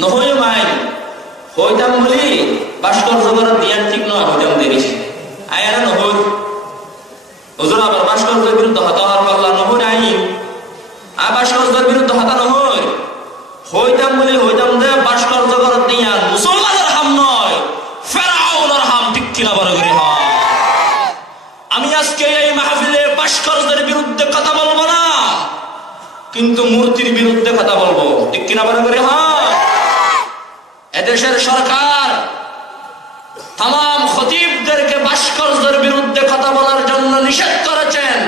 নহই মাই হইতাম বলি ভাস্কর্য করার জ্ঞান ঠিক নয়, হইতাম দেরিস আয়ারা নহর হুজুর আবার ভাস্কর্যের বিরুদ্ধে হতা হওয়ার পাল্লা নহর আইন আর ভাস্কর্যের বিরুদ্ধে হতা নহর হইতাম বলি হইতাম দে ভাস্কর্য করার জ্ঞান মুসলমানের হাম নয়, ফেরাউনের হাম, ঠিক কিনা বড় করে হয়। আমি আজকে এই মাহফিলে ভাস্কর্যের বিরুদ্ধে কথা বলবো না, কিন্তু মূর্তির বিরুদ্ধে কথা বলবো, ঠিক কিনা বড় করে হয়। এদেশের সরকার তাম খতিবদেরকে ভাস্কর্যের বিরুদ্ধে কথা বলার জন্য নিষেধ করেছেন,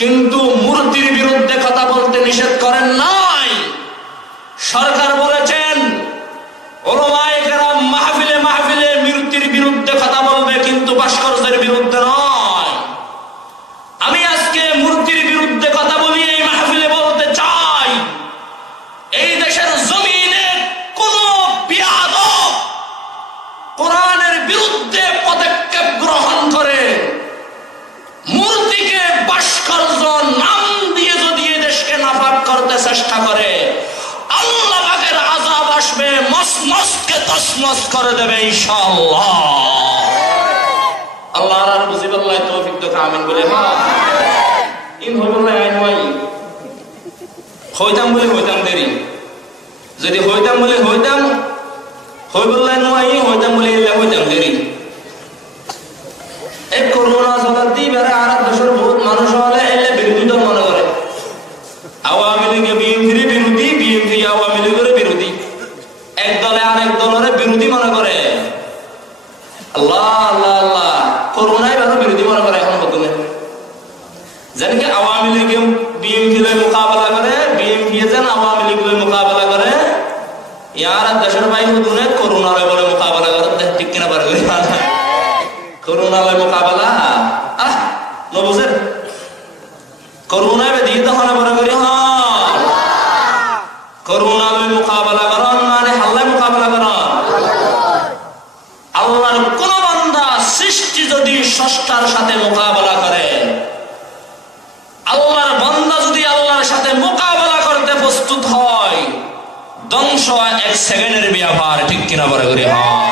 কিন্তু মূর্তির বিরুদ্ধে কথা বলতে নিষেধ করেন নাই। সরকার বলেছেন ওলামায়ে কেরাম মাহফিলে মাহফিলে মূর্তির বিরুদ্ধে কথা বলবে, কিন্তু ভাস্কর্যের বিরুদ্ধে নয়। আমি আজকে মূর্তির বিরুদ্ধে কথা বলি এই মাহফিলে বলতে চাই, এই দেশের জমিনে কোন বিয়াদব কোরআনের বিরুদ্ধে পদক্ষেপ গ্রহণ করে মূর্তিকে ভাস্কর্য নাম দিয়ে যদি এই দেশকে নাপাক করতে চেষ্টা করে, আল্লাহ পাকের আযাব আসবে, মসমসকে তসমস করে দেবে ইনশাআল্লাহ। আল্লাহ আর মুসিবাল্লাহ তৌফিক দাও, আমিন বলে। হ্যাঁ ইন হইবল্লাহ আইন ওয়াই হইতাম বলে হইতাম দেরি, যদি হইতাম বলে হইতাম হইবল্লাহ নয়, হইতাম বলে হইতাম দেরি। এই করোনা চলার দিয়ে বেড়ে আর দেশের বহুত মানুষ হলে এলে বিরোধী দল মনে করে, আওয়ামী লীগে বিএনপির বিরোধী, বিএনপি আওয়ামী লীগের বিরোধী, এক দলে আরেক দলের বিরোধী মনে করে। আল্লাহ আল্লাহ আল্লাহ, করোনায় বেড়ে বিরোধী মনে করে এখন বর্তমানে। যেন কি আওয়ামী লীগে বিএনপি মোকাবেলা করে, বিএনপি যেন আওয়ামী লীগ মোকাবেলা করে, ইয়ার দেশের বাইরে দুনে করোনারে বলে মোকাবেলা করে, ঠিক কিনা পারে করোনারে মোকাবেলা আহ নবুঝের করোনায় দিয়ে তখন বড় করি হ্যাঁ করোনারে মোকাবেলা করন মানে হাল্লায় মোকাবেলা করন। আল্লাহর কোন বান্দা সৃষ্টি যদি স্রষ্টার সাথে মোকাবেলা করে, আল্লাহর বান্দা যদি আল্লাহর সাথে মোকাবেলা করতে প্রস্তুত হয়, ধ্বংস এক সেকেন্ডের ব্যাপার, ঠিক কিনা বলে করি হয়।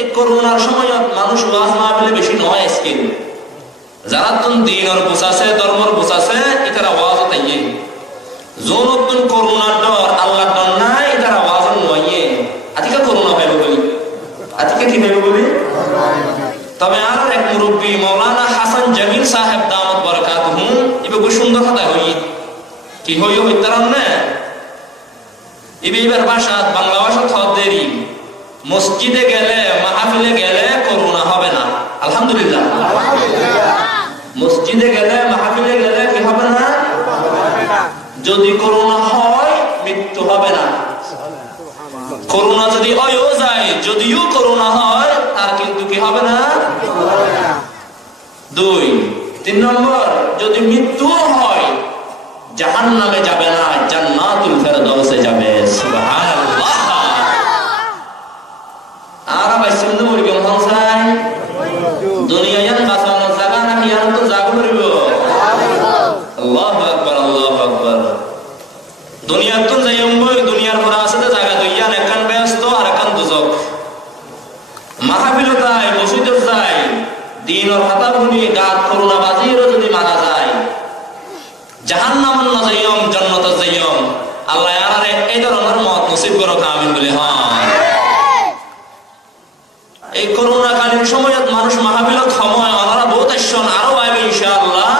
এই করোনার সময় মানুষ ওয়াজ মাহফিলে বেশি নয় আজকে, যারা তুন দিনের বুঝাছে ধর্মর বুঝাছে এটারা ওয়াজ তাইয়ে, যৌন করোনার ডর আল্লাহর ডর নাই, এটারা ওয়াজ নয়। আজকে করোনা পাইব বলি, আজকে কি পাইব বলি। তবে আর এক মুরব্বী মৌলানা হাসান জামিল সাহেব দামত বরকাতুহু এবার সুন্দর কথা হই কি হইও হইতারাম না এবার ভাষা বাংলা ভাষা থর দেরি, মসজিদে গেলে মাহফিলে গেলে করোনা হবে না, আলহামদুলিল্লাহ। মসজিদে গেলে মাহফিলে গেলে কি হবে না, যদি করোনা হয় মৃত্যু হবে না। করোনা যদি অয়ও যায়, যদিও করোনা হয় তার কিন্তু কি হবে না। 2 3 নম্বর, যদি মৃত্যু হয় জাহান্নামে যাবে না, জান্নাতুল ফেরদাউসে যাবে। সুবহানাল্লাহ। আর ভাই সুন্দর মরিব মনসাই দুনিয়ায় বাঁচানোর জায়গা নাকি আর তো জাগ মরিব। আল্লাহু আকবার আল্লাহু আকবার। দুনিয়ার তো যাইম বই, দুনিয়ার পর আছে তো জায়গা দুইয়া, একখান ব্যস্ত আর একখান দুজক। মাহফিল যায়, মসজিদে যায়, দিনের কথা শুনি গাত করোনা বাজিরও যদি মারা যায়, জাহান্নাম না যাইম জান্নাত যাইম। আল্লাহ আরে এই ধরনের মত নসিব করো, আমিন বলে। হ্যাঁ এই করোনা কালীন সময়ত মানুষ মাহফিলত সময় ওনারা বহুত আসছেন, আরো আইবে ইনশাআল্লাহ।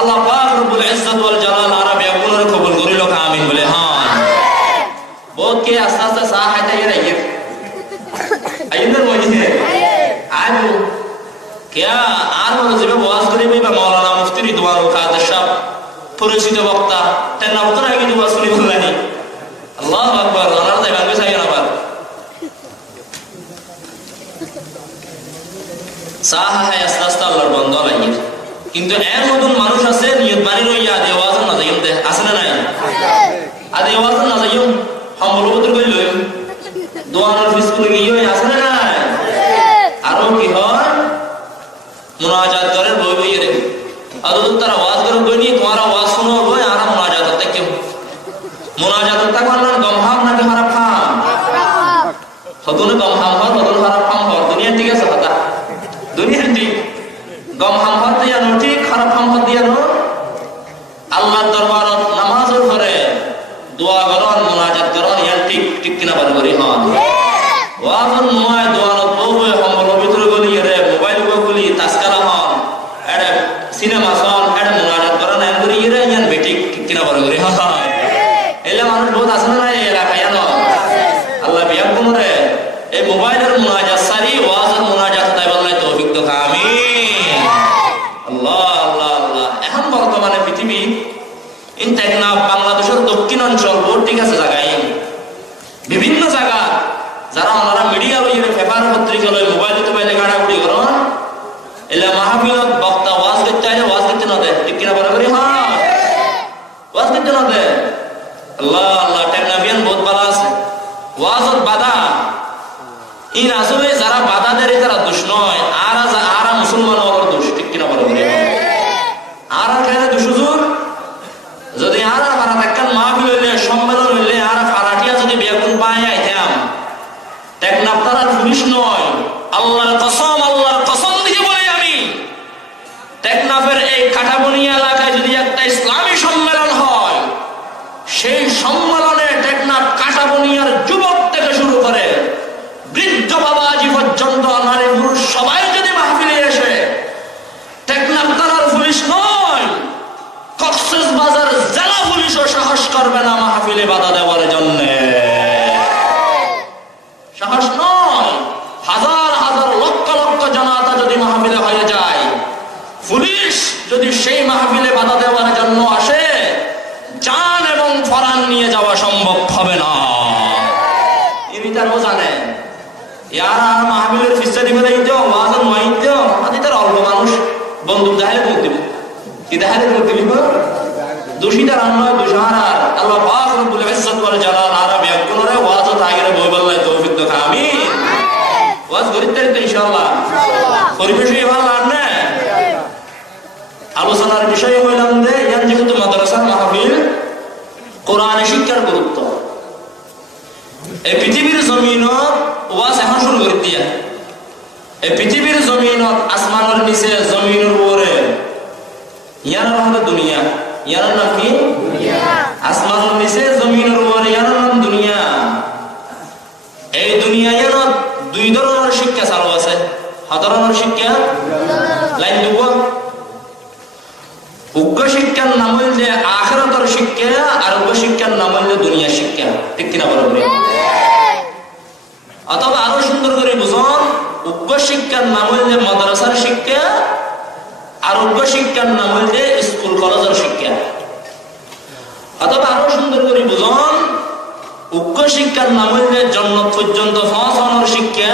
আল্লাহ পাক রব্বুল ইজ্জত ওয়াল জালাল আরবে আপনার কবুল করিল, আমিন বলে। হ্যাঁ বহুত কে আস্তে আস্তে সাহ হাইতে রাইয়ে আইনের মধ্যে আইবো কিয়া আর মজবে ওয়াজ করিবে বা মাওলানা মুফতি রিদওয়ানুল কাদের সাহেব পরিচিত বক্তা তার নাম তো আগে ওয়াজ করি বললানি। আল্লাহু আকবার। ওনারা যাইবেন চাই না আবার সাহা হয় আস্তে আস্তে আল্লাহর বন্ধ লাগে, কিন্তু এর মতন মানুষ আছে নিয়ত বাড়ি রইয়া আদে ওয়াজ না যাইম দে, আছে না নাই? আদে ওয়াজ না যাইম সম্বলবতর কইল দোয়ানোর ফিসকুলে গিয়ে আছে না নাই? আরো কি হয় মুনাজাত করে বই বই রে, আর তারা ওয়াজ করে বই নি, তোমার ওয়াজ শুনো বই আর মুনাজাত থেকে মুনাজাত তা করলেন গম হামহত দিয়ানো ঠিক, খারাপ হামহত দিয়ানো আল্লাহর দরবারত নামাজের পরে দোয়া করন, মুনাজাত করন, ইয়ান ঠিক ঠিক কিনা বলে করি হন ওয়াজন নয় দোয়ানত বউয়ে সম্বল ভিতরে গলি রে মোবাইল গুলি তাসকারা হন এডে সিনেমা সন এডে মুনাজাত করন এন করি রে ইয়ান বেঠিক ঠিক কিনা বলে করি হন এলা মানুষ বহুত আছে না এই এলাকায় জানো আল্লাহ বিয়াক কোনরে এই মোবাইলের মুনাজাত সারি ওয়াজন মুনাজাত তাই বললে তৌফিক তো আমিন আল্লাহ আল্লাহ আল্লাহ। এখন বর্তমানে পৃথিবী ইনটেকনা বাংলাদেশের দক্ষিণ অঞ্চল বহুত ঠিক আছে জায়গায় বিভিন্ন জায়গা যারা ওনারা মিডিয়া লই পেপার পত্রিকা লই মোবাইল টোবাইলে গাড়াগুড়ি করন এলা মাহফিলত বক্তা ওয়াজ করতে আইলে ওয়াজ করতে না দেয় ঠিক কিনা বলে করি হ্যাঁ ওয়াজ করতে না দেয় আল্লাহ আল্লাহ টেকনাফিয়ান বহুত ভালো আছে ওয়াজত বাধা ইন আসলে যারা বাধা দেয় তারা দোষ নয় আর মুসলমান হওয়ার দোষ ঠিক কিনা বলে করি আর কেন দোষ হুজুর যদি আর ফারা থাকেন মাহফিল হইলে সম্মেলন হইলে আর ফারাটিয়া যদি বেগুন পাই আইতাম টেকনাফ তার পুলিশ নয় আল্লাহর কসম দিয়ে বলি আমি টেকনাফের এই কাটাবনিয়া এলাকায় যদি একটা ইসলামী সম্মেলন হয় সেই সম্মেলনে টেকনাফ কাটাবনিয়ার যুবক থেকে শুরু করে বৃদ্ধ বাবাজি পর্যন্ত নারী পুরুষ সবাই যদি মাহফিলে এসে টেকনাফ তার পুলিশ নয় কক্সবাজার জেলা পুলিশও সাহস করবে না মাহফিলে বাধা দেওয়ার জন্য সাহস নয় হাজার হাজার লক্ষ লক্ষ জনতা যদি মাহফিলে হয়ে যায় পুলিশ যদি সেই মাহফিলে বাধা দেওয়ার জন্য আসে জান এবং ফরান নিয়ে যাওয়া সম্ভব হবে না ইনি তারও জানে ইয়ার আর মাহফিলের ফিসা দিবে না ইতো ওয়াজন নয় তো আদি তার অল্প মানুষ বন্দুক দেখালে মুখ দিবে কি দেখালে মুখ দিবে দোষীটা রান্না দোষার আল্লাহ পাক রব্বুল ইজ্জত ওয়াল জালাল আরবি কোনরে ওয়াজ তাগিরে বই বললাই তৌফিক তো আমিন ওয়াজ করিতে তো ইনশাআল্লাহ পরিবেশই ভালো আর না আলোচনার বিষয় হইলাম যে ইয়ান যেহেতু মাদ্রাসা মাহফিল কোরআন শিক্ষার গুরুত্ব এই পৃথিবীর জমিনত ওয়াজ এখন শুরু করে দিয়া এই পৃথিবীর জমিনত আসমানের নিচে জমিনের উপরে ইয়ার নাম দুনিয়া ইয়ার নাম কি আসমানের নিচে জমিনের উপরে ইয়ার নাম দুনিয়া এই দুনিয়া ইয়ার দুই ধরনের শিক্ষা চালু আছে সাধারণ শিক্ষা লাইন দিব উগ্র শিক্ষার নাম হইলে আখিরাতের শিক্ষা আর উগ্র শিক্ষার নাম হইলে দুনিয়া শিক্ষা ঠিক কিনা বলুন অথবা আরো সুন্দর করে বুঝুন উগ্র শিক্ষার নাম হইলে মাদ্রাসার শিক্ষা আর উগ্র শিক্ষার নাম হইলে স্কুল কলেজের শিক্ষা অথবা আরো সুন্দর করে বুঝুন উগ্র শিক্ষার নাম হইলে জন্নত পর্যন্ত পৌঁছানোর শিক্ষা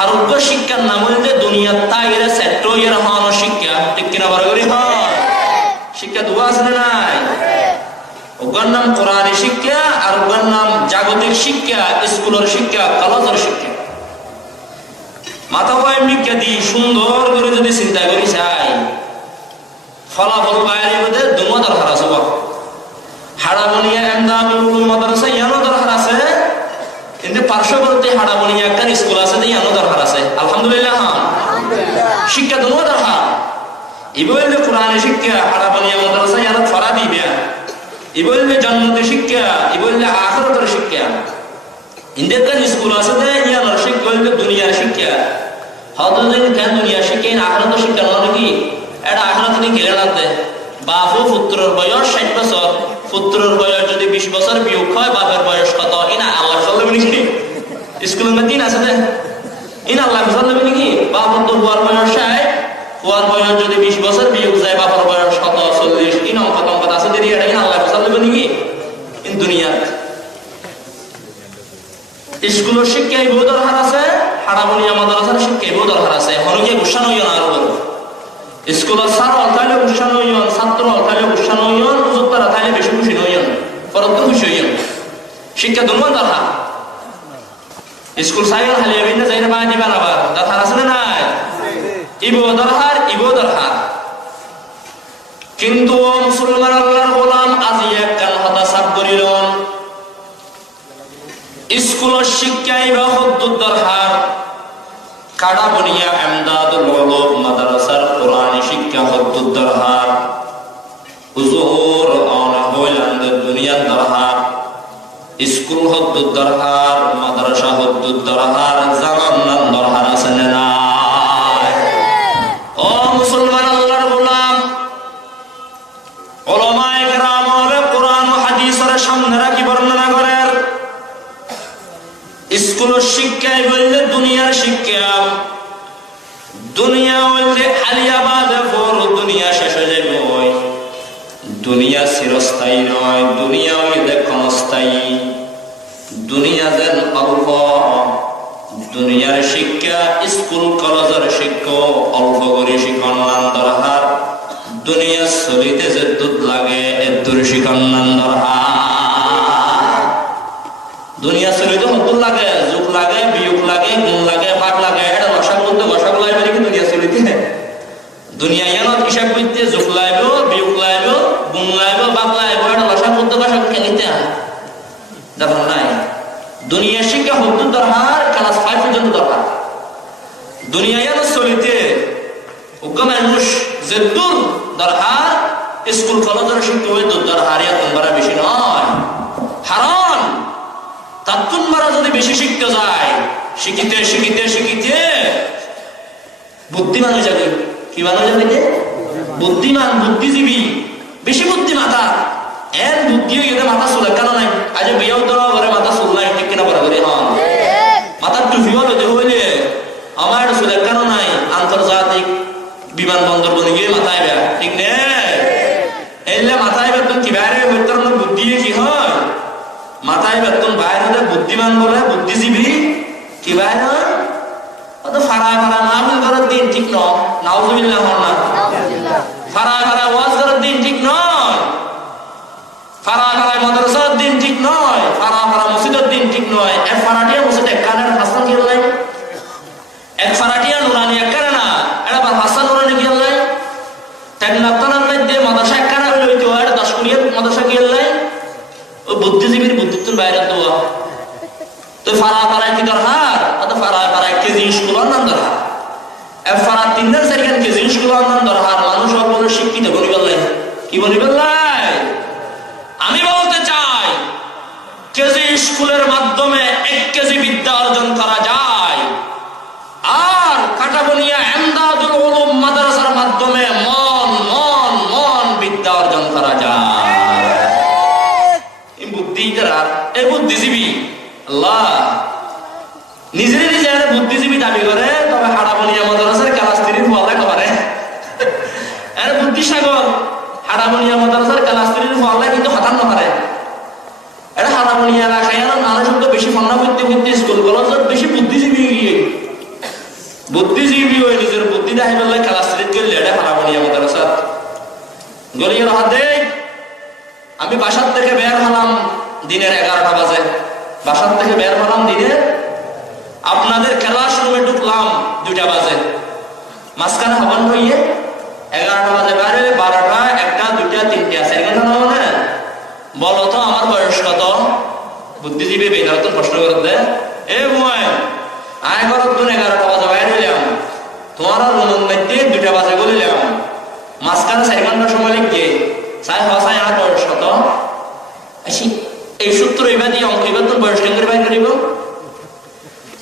আর উগ্র শিক্ষার নাম হইলে দুনিয়ার তাগিরে সেট হইয়ার হওয়ানোর শিক্ষা ঠিক কিনা বড় করি হয় শিক্ষা দুয়া আছে না নাই উগ্র নাম কোরআনী শিক্ষা আর উগ্র নাম জাগতিক শিক্ষা স্কুলের শিক্ষা কলেজের শিক্ষা মাথা পায় মিক্কা দি সুন্দর করে যদি চিন্তা করি চাই ফলাফল বাইরে বোধে দুমা দরকার আছে হাড়াবনিয়া এমদাদুল মাদ্রাসা ইয়ানো দরকার আছে কিন্তু পার্শ্ববর্তী হাড়াবনিয়া একটা স্কুল আছে ইয়ানো দরকার আছে আলহামদুলিল্লাহ শিক্ষা দুমা দরকার ইবইলে কোরআনী শিক্ষা হাড়াবনিয়া মাদ্রাসা ইয়ানো ফরা দিবে ইবইলে জান্নাতি শিক্ষা ইবইলে আখিরাতের শিক্ষা ইন্দেকান স্কুল আছে ইয়ানো শিক্ষা হইলে দুনিয়ার শিক্ষা হদদিন কেন দুনিয়া শিক্ষা আখিরাতের শিক্ষা নয় কি এটা আখিরাত নিয়ে গেলে না দে বাপু পুত্রের বয়স 60 বছর পুত্রের বয়স যদি 20 বছর বিয়োগ হয় বাপের বয়স কত ইনা আল্লাহ চলবে নাকি স্কুলের মধ্যে আছে দে ইনা আল্লাহ চলবে নাকি বাপর তো হওয়ার বয়স 60 হওয়ার বয়স যদি 20 বছর বিয়োগ যায় বাপের বয়স কত 40 ইনা কত কত আছে দেরি এটা ইনা আল্লাহ চলবে নাকি ইন দুনিয়া স্কুলের শিক্ষায় বহু দরকার আছে হাড়াবনিয়া মাদ্রাসার শিক্ষায় বহু দরকার আছে হনকে গুছানো হইয়া না আরো বড় স্কুলের স্যার অল্টাইলে গুছানো হইয়ন ছাত্র অল্টাইলে গুছানো হইয়ন উজুত্তারা তাইলে বেশি খুশি হইয়ন পরন্ত খুশি হইয়ন শিক্ষা দুমন দরকার স্কুল সাইকেল হালিয়ে বিন্দা যাইতে পায় দিবেন আবার দরকার আছে না নাই ইবো দরকার কিন্তু মুসলমান আল্লাহর গোলাম আজি একখান হতা সাব করিলেন স্কুলের শিক্ষাই বা হদ্দুর দরকার কাটাবনিয়া এমদাদুল উলুম মাদ্রাসা হদ্দুদ দরহার হুজুর আনা হইলাম দুনিয়ার দরহার স্কুল হদ্দুদ দরহার মাদ্রাসা হদ্দুদ দরহার জানান দরহার আছে না ও মুসলমান আল্লাহর গোলাম উলামায়ে কেরাম কোরআন ও হাদিসের সামনে রাখি বর্ণনা করেন স্কুল শিক্ষায় বললে দুনিয়ার শিক্ষা দুনিয়া হইলে আলিয়াবাদ পর দুনিয়া শেষ হয়ে যাবে দুনিয়া চিরস্থায়ী নয় দুনিয়া হইলে ক্ষণস্থায়ী দুনিয়া যেন অল্প দুনিয়ার শিক্ষা স্কুল কলেজের শিক্ষা অল্প করে শিখন নান দরহার দুনিয়া চলিতে যে দুধ লাগে এর শিখন নান দরহার দুনিয়া চলিতে হদ্দুর লাগে যুগ লাগে বিয়োগ লাগে গুণ লাগে পাট লাগে এটা রসা বলতে রসা গুলাই বেরিয়ে কি দুনিয়া চলিতে দুনিয়া ইয়ানত হিসাব করতে যুগ লাগবে বিয়োগ লাগবে গুণ লাগবে বাক লাগবে এটা রসা বলতে রসা খেলিতে দেখো নাই দুনিয়া শিক্ষা হদ্দুর দরকার ক্লাস 5 পর্যন্ত দরকার দুনিয়া ইয়ানত চলিতে উগ্র মানুষ যে দূর দরকার স্কুল কলেজের শিক্ষা হইতে দরকার ইয়া তোমরা বেশি নয় হারাম তাত্তুনমারা যদি বেশি শিখতে যায় শিখিতে শিখিতে শিখিতে বুদ্ধিমান হয়ে যাবে কি মানুষ যাবে বুদ্ধিমান বুদ্ধিজীবী বেশি বুদ্ধিমাতা এর বুদ্ধি হয়ে গেলে মাথা চুল কেন নাই আজ বিয়েও দেওয়া করে মাথা চুল নাই ঠিক কিনা বরাবরই হন মাথার টুপিও লইতে হইলে আমার চুল কেন নাই আন্তর্জাতিক বিমানবন্দর বনে গিয়ে মাথায় বেয়া ঠিক নেই এলে মাথায় বেতন কি বাইরে হইতার বুদ্ধি কি হয় মাথায় বেতন বাইরে বুদ্ধিমান বলে বুদ্ধিজীবী কি বাইরে অত ফাড়া ফাড়া মাহফিল করার দিন ঠিক নয় নাউজুবিল্লাহ হন না ফাড়া ফাড়া ওয়াজ করার দিন ঠিক নয় ফাড়া ফাড়া মাদ্রাসার দিন ঠিক নয় ফাড়া ফাড়া মসজিদের দিন ঠিক নয় এক ফাড়াটিয়া মসজিদ এক কানের হাসান কি হলাই এক ফাড়াটিয়া নুরানি এক কানে না এটা আবার হাসান নুরানি কি হলাই তাই নাতানার মধ্যে মাদ্রাসা এক কানে হইলে হইতো এটা 10 কোটির মাদ্রাসা কি হলাই ও বুদ্ধিজীবীর বুদ্ধিত্বের বাইরে দেওয়া তো ফাড়া ফাড়া কি দরকার অত ফাড়া ফাড়া কেজি স্কুলের নাম দরকার এক ফাড়া 3-4 কেজি স্কুলের নাম দরকার মানুষ সকল শিক্ষিত বনি বললেন কি বনি বললাই আমি বলতে চাই কেজি স্কুলের মাধ্যমে 1 কেজি বিদ্যা অর্জন করা যায় আর কাটাবনিয়া ইমদাদুল উলুম মাদ্রাসার মাধ্যমে মন মন মন বিদ্যা অর্জন করা যায় এই বুদ্ধিদার এই বুদ্ধিজীবী আল্লাহ নিজে নিজে বুদ্ধিজীবী দাবি করে তবে হাড়াবনিয়া মাদ্রাসার ক্লাস 3 ফলে করে এর বুদ্ধিসাগর হাড়াবনিয়া মাদ্রাসার ক্লাস 3 ফলে কিন্তু হঠাৎ না পারে এটা হাড়াবনিয়া রাখায় না মানুষ তো বেশি ফন্না করতে করতে স্কুল কলেজের বেশি বুদ্ধিজীবী বুদ্ধিজীবী হয়ে নিজের বুদ্ধি দেখাই বললে ক্লাস 3 করলে এটা হাড়াবনিয়া মাদ্রাসা গলিয়ে রাখা দেখ আমি বাসার থেকে বের হলাম দিনের 11টা বাজে বাসার থেকে বের হলাম দিনের আপনাদের ক্লাসরুমে ঢুকলাম 2টা বাজে মাঝখানে হবন হইয়ে 11টা বাজে বাইরে 12টা 1টা 2টা 3টা 4 ঘন্টা না মানে বলো তো আমার বয়স কত বুদ্ধিজীবী বেদান্ত প্রশ্ন করতে এ হুমায়ুন আয় করো তুমি 11টা বাজে বাইরে হইলাম তোমার রুমের মধ্যে 2টা বাজে বলিলাম মাঝখানে 4 ঘন্টা সময় লিখে সাই হসাই আর বয়স কত আসি এই সূত্র এবার দিয়ে অঙ্ক এবার তো বয়স কেন্দ্রে বাইর করিব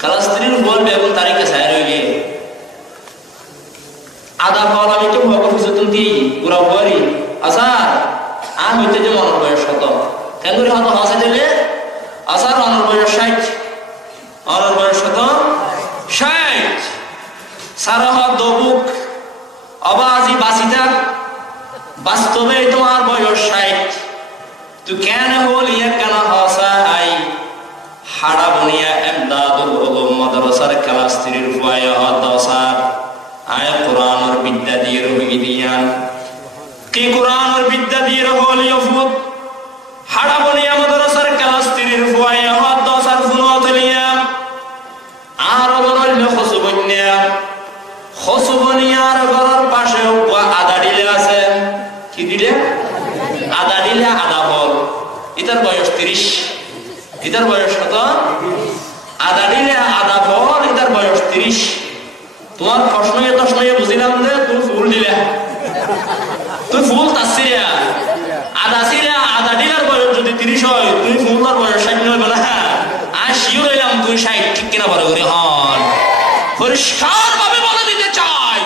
ক্লাস 3 বলবে এবং তারিখে সাই হয়ে গিয়ে আদা ফল আমি তো ভগবত সচেতন দিই পুরা বরি আচ্ছা আমি হইতে যে মনের বয়স কত কেন্দ্রে হতো হাসা দিলে আসার অনর বয়স 60 অনর বয়স কত 60 সারাহ দবুক আবাজি বাসিতা বাস্তবে তোমার বয়স 60 তু কেন হলিয়া কেন হাসাই হাড়াবনিয়া ইমদাদুল উলুম মাদ্রাসার ক্লাস 3 ফুয়ায় দসার আয় কোরআনের বিদ্যা দিয়ে রহি দিয়ান কি কোরআনের বিদ্যা দিয়ে রহলিয়া ফুত হাড়াবনিয়া মাদ্রাসার ক্লাস 3 ফুয়ায় দসার ফুনতলিয়া আর বললে খসুবনিয়ার ঘরের পাশে আদা ডিলে আছে কি দিলে আদা ডিলে আদা ফল এটার বয়স 30 এটার বয়স কত আদা ডিলে আদা ফল এটার বয়স 30 তোমার প্রশ্ন বুঝিলাম যে তুমি ফুল দিলে পরিষ্কারভাবে বলে দিতে চাই,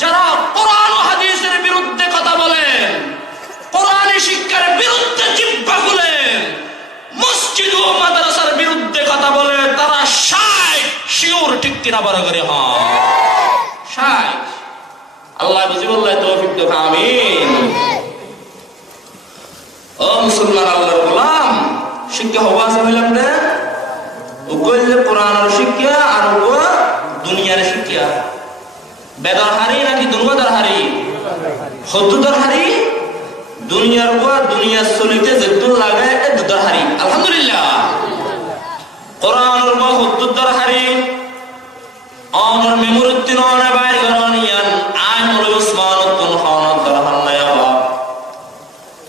যারা কোরআন ও হাদিসের বিরুদ্ধে কথা বলেন, কোরআনী শিক্ষার বিরুদ্ধে জিহ্বা খুলেন, মসজিদ ও মাদ্রাসার বিরুদ্ধে কথা বলে, তারা শিওর ঠিক কিনা বড় করে হয়। আল্লাহ বুঝিবুল্লাহ তৌফিক দাও, আমিন। ও মুসলমান, আল্লাহর গোলাম, শিক্ষা হওয়া আছে বললাম না, ওগুলো কোরআনের শিক্ষা আর ওগুলো দুনিয়ার শিক্ষা। বেদার হারি নাকি দুর্গদার হারি? হদ্দুদার হারি। দুনিয়ার উপর দুনিয়ার চলিতে যেতুল লাগে এ দুদার হারি। আলহামদুলিল্লাহ। কোরআনের উপর হদ্দুদার হারি আমার মেমুরুদ্দিন ওনে বাইর গরানিয়ান আই মৌলভী ওসমান উদ্দিন খান দরহান্নায়াবা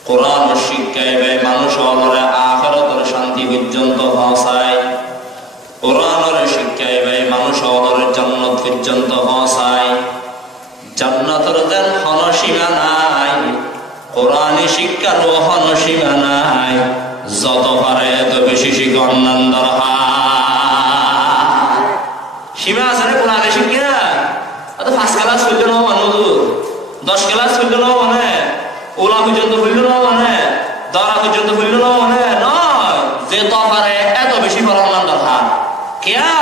কোরআন শিক্ষায় ভাই মানুষ হলরে আখিরাতের শান্তি পর্যন্ত পৌঁছায়। কোরআনের শিক্ষায় ভাই মানুষ হলরে জান্নাত পর্যন্ত পৌঁছায়। জান্নাতের যেন কোনো সীমা নাই, কোরআনী শিক্ষার কোনো সীমা নাই। যত পারে এত বেশি শিক্ষা অন্যান্য সীমা আছে না কোরআনী শিক্ষা? 5 ক্লাস হইল না মানুষ, 10 ক্লাস হইল না মানে, ওলা পর্যন্ত হইল না মানে, দরা পর্যন্ত হইল না মানে নয়। যে তো পারে এত বেশি পড়ানোর দরকার। কেয়া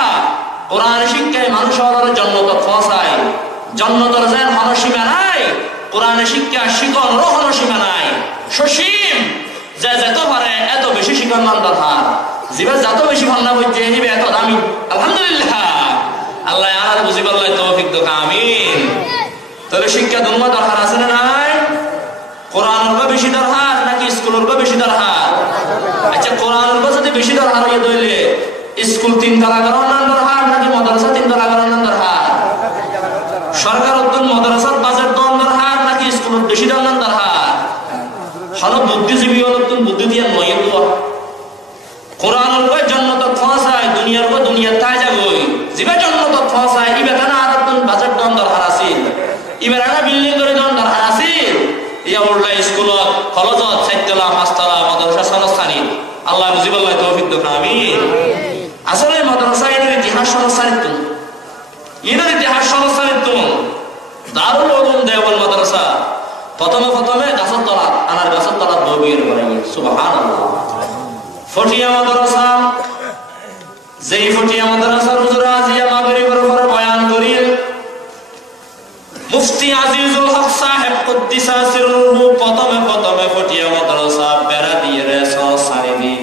কোরআনী শিক্ষায় মানুষ হওয়ার জন্য তো পৌঁছায়। জন্নতর যেন কোনো সীমা নাই, কোরআনী শিক্ষা শিকড়েরও কোনো সীমা নাই। সসীম যে যেত পারে এত বেশি শিকড় দরকার। জীবে যত বেশি ভান্না বলছে নিবে এত দামি। আলহামদুলিল্লাহ। আল্লাহ আর বুঝিবাল্লাহ তৌফিক দাও, আমিন। তাহলে শিক্ষা দুনিয়া দরকার আছে না নাই? কোরআনের বেশি দরকার নাকি স্কুলের বেশি দরকার? আচ্ছা, কোরআনের যদি বেশি দরকার হয়ে দইলে স্কুল 3 তলা করার দরকার নাকি মাদ্রাসা 3 তলা করার দরকার? সরকার উদ্যোগ মাদ্রাসার বাজেট দেওয়ার দরকার নাকি স্কুলের বেশি দেওয়ার দরকার? হলো বুদ্ধিজীবী নতুন বুদ্ধি দিয়ে নয়। কোরআনের বই জন্য তো পৌঁছায়, দুনিয়ার বই দুনিয়ার তাই যাবই। জীবের জন্য তো পৌঁছায়, ইবে কেন আর বাজেট দেওয়ার দরকার আছে? ইবে একটা বিল্ডিং করে দেওয়ার দরকার আছে? ইয়া উল্লা স্কুলত কলেজত 4 তলা 5 তলা মাদ্রাসা সংস্থানি। আল্লাহ বুঝিবাল্লাহ তৌফিক দাও, আমিন। আসলে মাদ্রাসা এর ইতিহাস সংস্থানিত, এর ইতিহাস সংস্থানিত দারুল উলুম দেওবন্দ মাদ্রাসা প্রথমে গাছের তলা, আনার গাছের তলা বইয়ের বানাই। সুবহানাল্লাহ। ফটিয়া মাদ্রাসা, যেই ফটিয়া মাদ্রাসার হুজুর আজিয়া মাগরিবের পরে বয়ান করিল, মুফতি আজিজুল হক সাহেব কুদ্দিসা সিররুহু প্রথমে ফটিয়া মাদ্রাসা বেড়া দিয়ে রেসা সারি দি।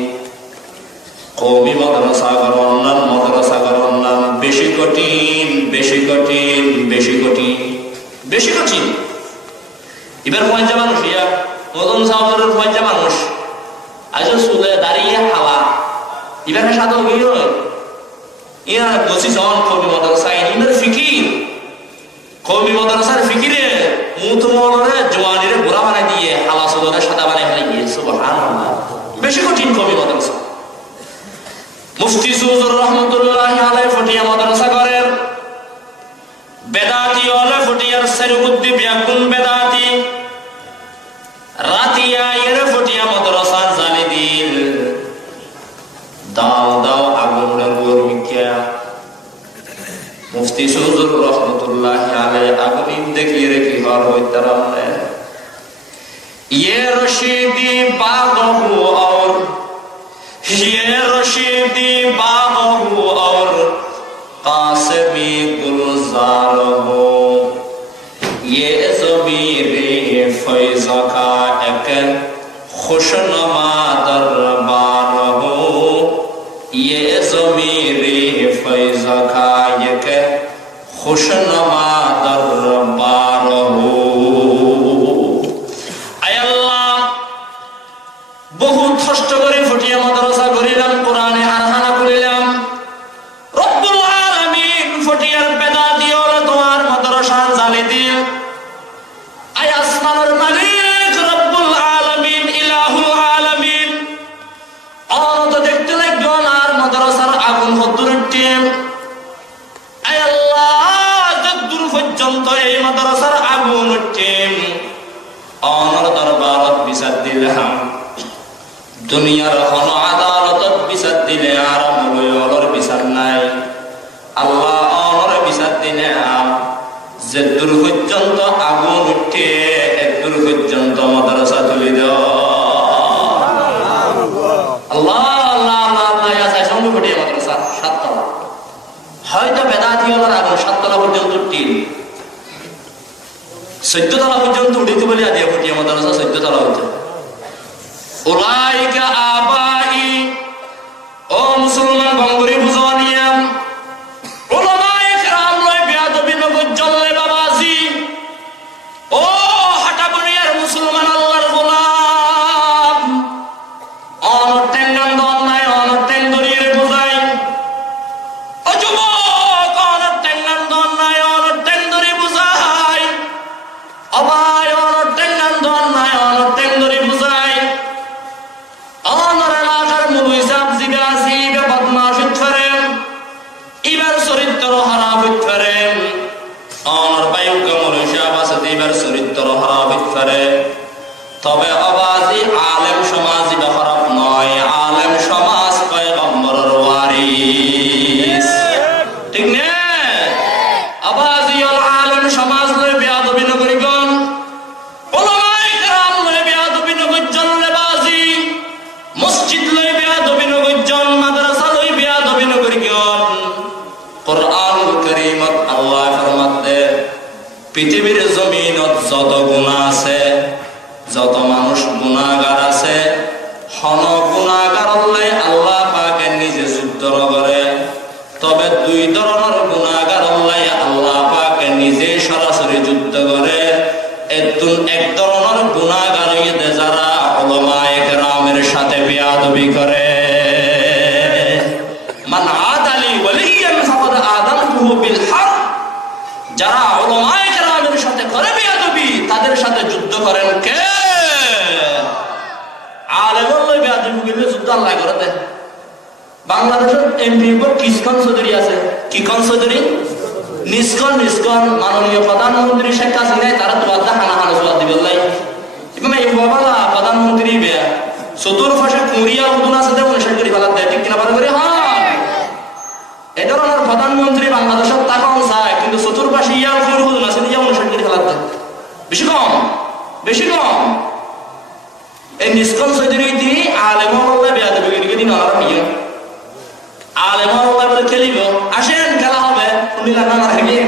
কওমি মাদ্রাসা গরন্নান মাদ্রাসা গরন্নান বেশি কঠিন, বেশি কঠিন, বেশি কঠিন, বেশি কঠিন। এবার পয়সা মানুষ, ইয়া নতুন সাউদের পয়সা মানুষ আজ চুলে দাঁড়িয়ে হালা এবার সাদা গিয়ে ইয়া বসি জন কবি মাদ্রাসা ইনার ফিকির, কবি মাদ্রাসার ফিকিরে মুত মলরে জওয়ানিরে বুড়া বানাই দিয়ে হালা চুলে সাদা বানাই ফেলে। সুবহানাল্লাহ। বেশি কঠিন কবি মাদ্রাসা। মুফতি সুজুর রহমাতুল্লাহি আলাইহি ফটিয়া মাদ্রাসা করেন। বেদাতি হলে ফটিয়ার সরবুদ্দি ব্যাকুল বেদাতি রাতিয়া এর ফটিয়া মাদ্রাসা জানি দিল দাও দাও আগুনের গরমিকা। মুফতি সুজুর রহমাতুল্লাহি আলাইহি আগুন দেখিয়ে রেখে হল হইতারামনে ইয়ে রশিদি বাগহু और ये रशीदी बागहू और कासमी गुलजार हो, ये ज़मीरे फैज़ा का एक खुशनुमा दरबार हो, ये ज़मीरे फैज़ा का एक खुशनुमा दरबार हो। বহুত কষ্ট করে ফটিয়া মাদ্রাসা করিলাম, কোরআনে আরহানা করিলাম। রব্বুল আলামিন ফটিয়ার বেদাতি ওলা তোমার মাদ্রাসা জালি দিল। আয় আসমানের মালিক রব্বুল আলামিন ইলাহুল আলামিন অনত দেখতে লাগবেন আর মাদ্রাসার আগুন হদ্দুরের টিম। আয় আল্লাহ যদ্দুর পর্যন্ত এই মাদ্রাসার আগুন টিম অনর দরবারত বিচার দিলাম। দুনিয়ার কোন আদালতত বিচার দিলে আর মূল্যর বিচার নাই। আল্লাহ অনর পর্যন্ত আগুন উঠে এত দূর পর্যন্ত মাদ্রাসা তুলে দাও। আল্লাহ আল্লাহ আল্লাহ আল্লাহ আছে সঙ্গে ফুটিয়ে মাদ্রাসা 7 তলা, হয়তো বেদাতি হলার আগুন 7 তলা পর্যন্ত উঠি, 14 তলা পর্যন্ত উঠিতে বলে আদিয়া ফুটিয়ে মাদ্রাসা 14 তলা পর্যন্ত। উলাইকা আবাই, ও মুসলমান বঙ্গরি বুঝানিয়া ওলামায়ে কেরাম লয় বেয়াদবি নগর জল্লে বাবাজি। ও হাটাবনিয়ার মুসলমান আল্লাহর গোলাম, অনটেন গন্ধ অন্যায় অনটেন দরিয়ে বোঝাই। ও যুবক, অনটেন গন্ধ অন্যায় অনটেন দরি বোঝাই। অবাই অনটেন গন্ধ অন্যায় অনটেন দরি বোঝাই। অনর এলাকার মুলুই সাহেব জিগা জিগা বদমাশ উঠরেন, এবার চরিত্র হারা উঠরেন। অনর বায়ুক মুলুই সাহেব আছে এবার চরিত্র হারা উঠরে। তবে আবাজি আলেম সমাজ বা খারাপ নয়, আলেম সমাজ পয়গম্বরের ওয়ারিস, ঠিক না? আবাজি আলেম সমাজ লয় বেয়াদবি নগরীগণ, ওলামায়ে কেরাম লয় বেয়াদবি নগর জল্লেবাজি, মসজিদ লয় বেয়াদবি নগর জন, মাদ্রাসা লয় বেয়াদবি নগরীগণ। কুরআনুল কারীমত আল্লাহ ফরমাতে পৃথিবীর জমিনত যত গুনাহ আছে, যত মানুষ গুনাহগার আছে, হন গুনাহগার আল্লাহ পাকে নিজে যুদ্ধ করে। তবে 2 ধরনের গুনাহগার আল্লাহ পাকে নিজে সরাসরি যুদ্ধ করে। এক ধরনের গুনাহগার হইতে যারা উলামায়ে কেরামের সাথে বেয়াদবি করে। মান আদালি ওয়ালিয়ান ফাকাদ আযানতুহু বিল হক, যারা উলামায়ে কেরামের সাথে করে বেয়াদবি তাদের সাথে যুদ্ধ করেন কে? আলেমুল বেয়াদবি করলে যুদ্ধ আল্লাহ করে দেয়। বাংলাদেশের এমপি কিসকন চৌধুরী আছে, কিকন চৌধুরী নিষ্কন মাননীয় প্রধানমন্ত্রী শেখ হাসিনায় তারা তোমার হানা জবাব দিবে লাই। এই বাবা প্রধানমন্ত্রী বেয়া চতুর্পাশে কুড়িয়া উদুন আছে দেব অনুসার করে ফেলার দেয়, ঠিক কিনা পারে করে? হ্যাঁ, এ ধরনের প্রধানমন্ত্রী বাংলাদেশের তাকাও চায়, কিন্তু চতুর্পাশে ইয়া উদুন আছে ইয়া অনুসার করে ফেলার দেয়। বেশি কম বেশি কম। এই নিষ্কন চৌধুরী তিনি আলেমুল্লাহ বেয়াদবি করে দিন হইয়া আলেমুল্লাহ বলে খেলিব, আসেন খেলা হবে, শুনিলাম না আমার হাকিম,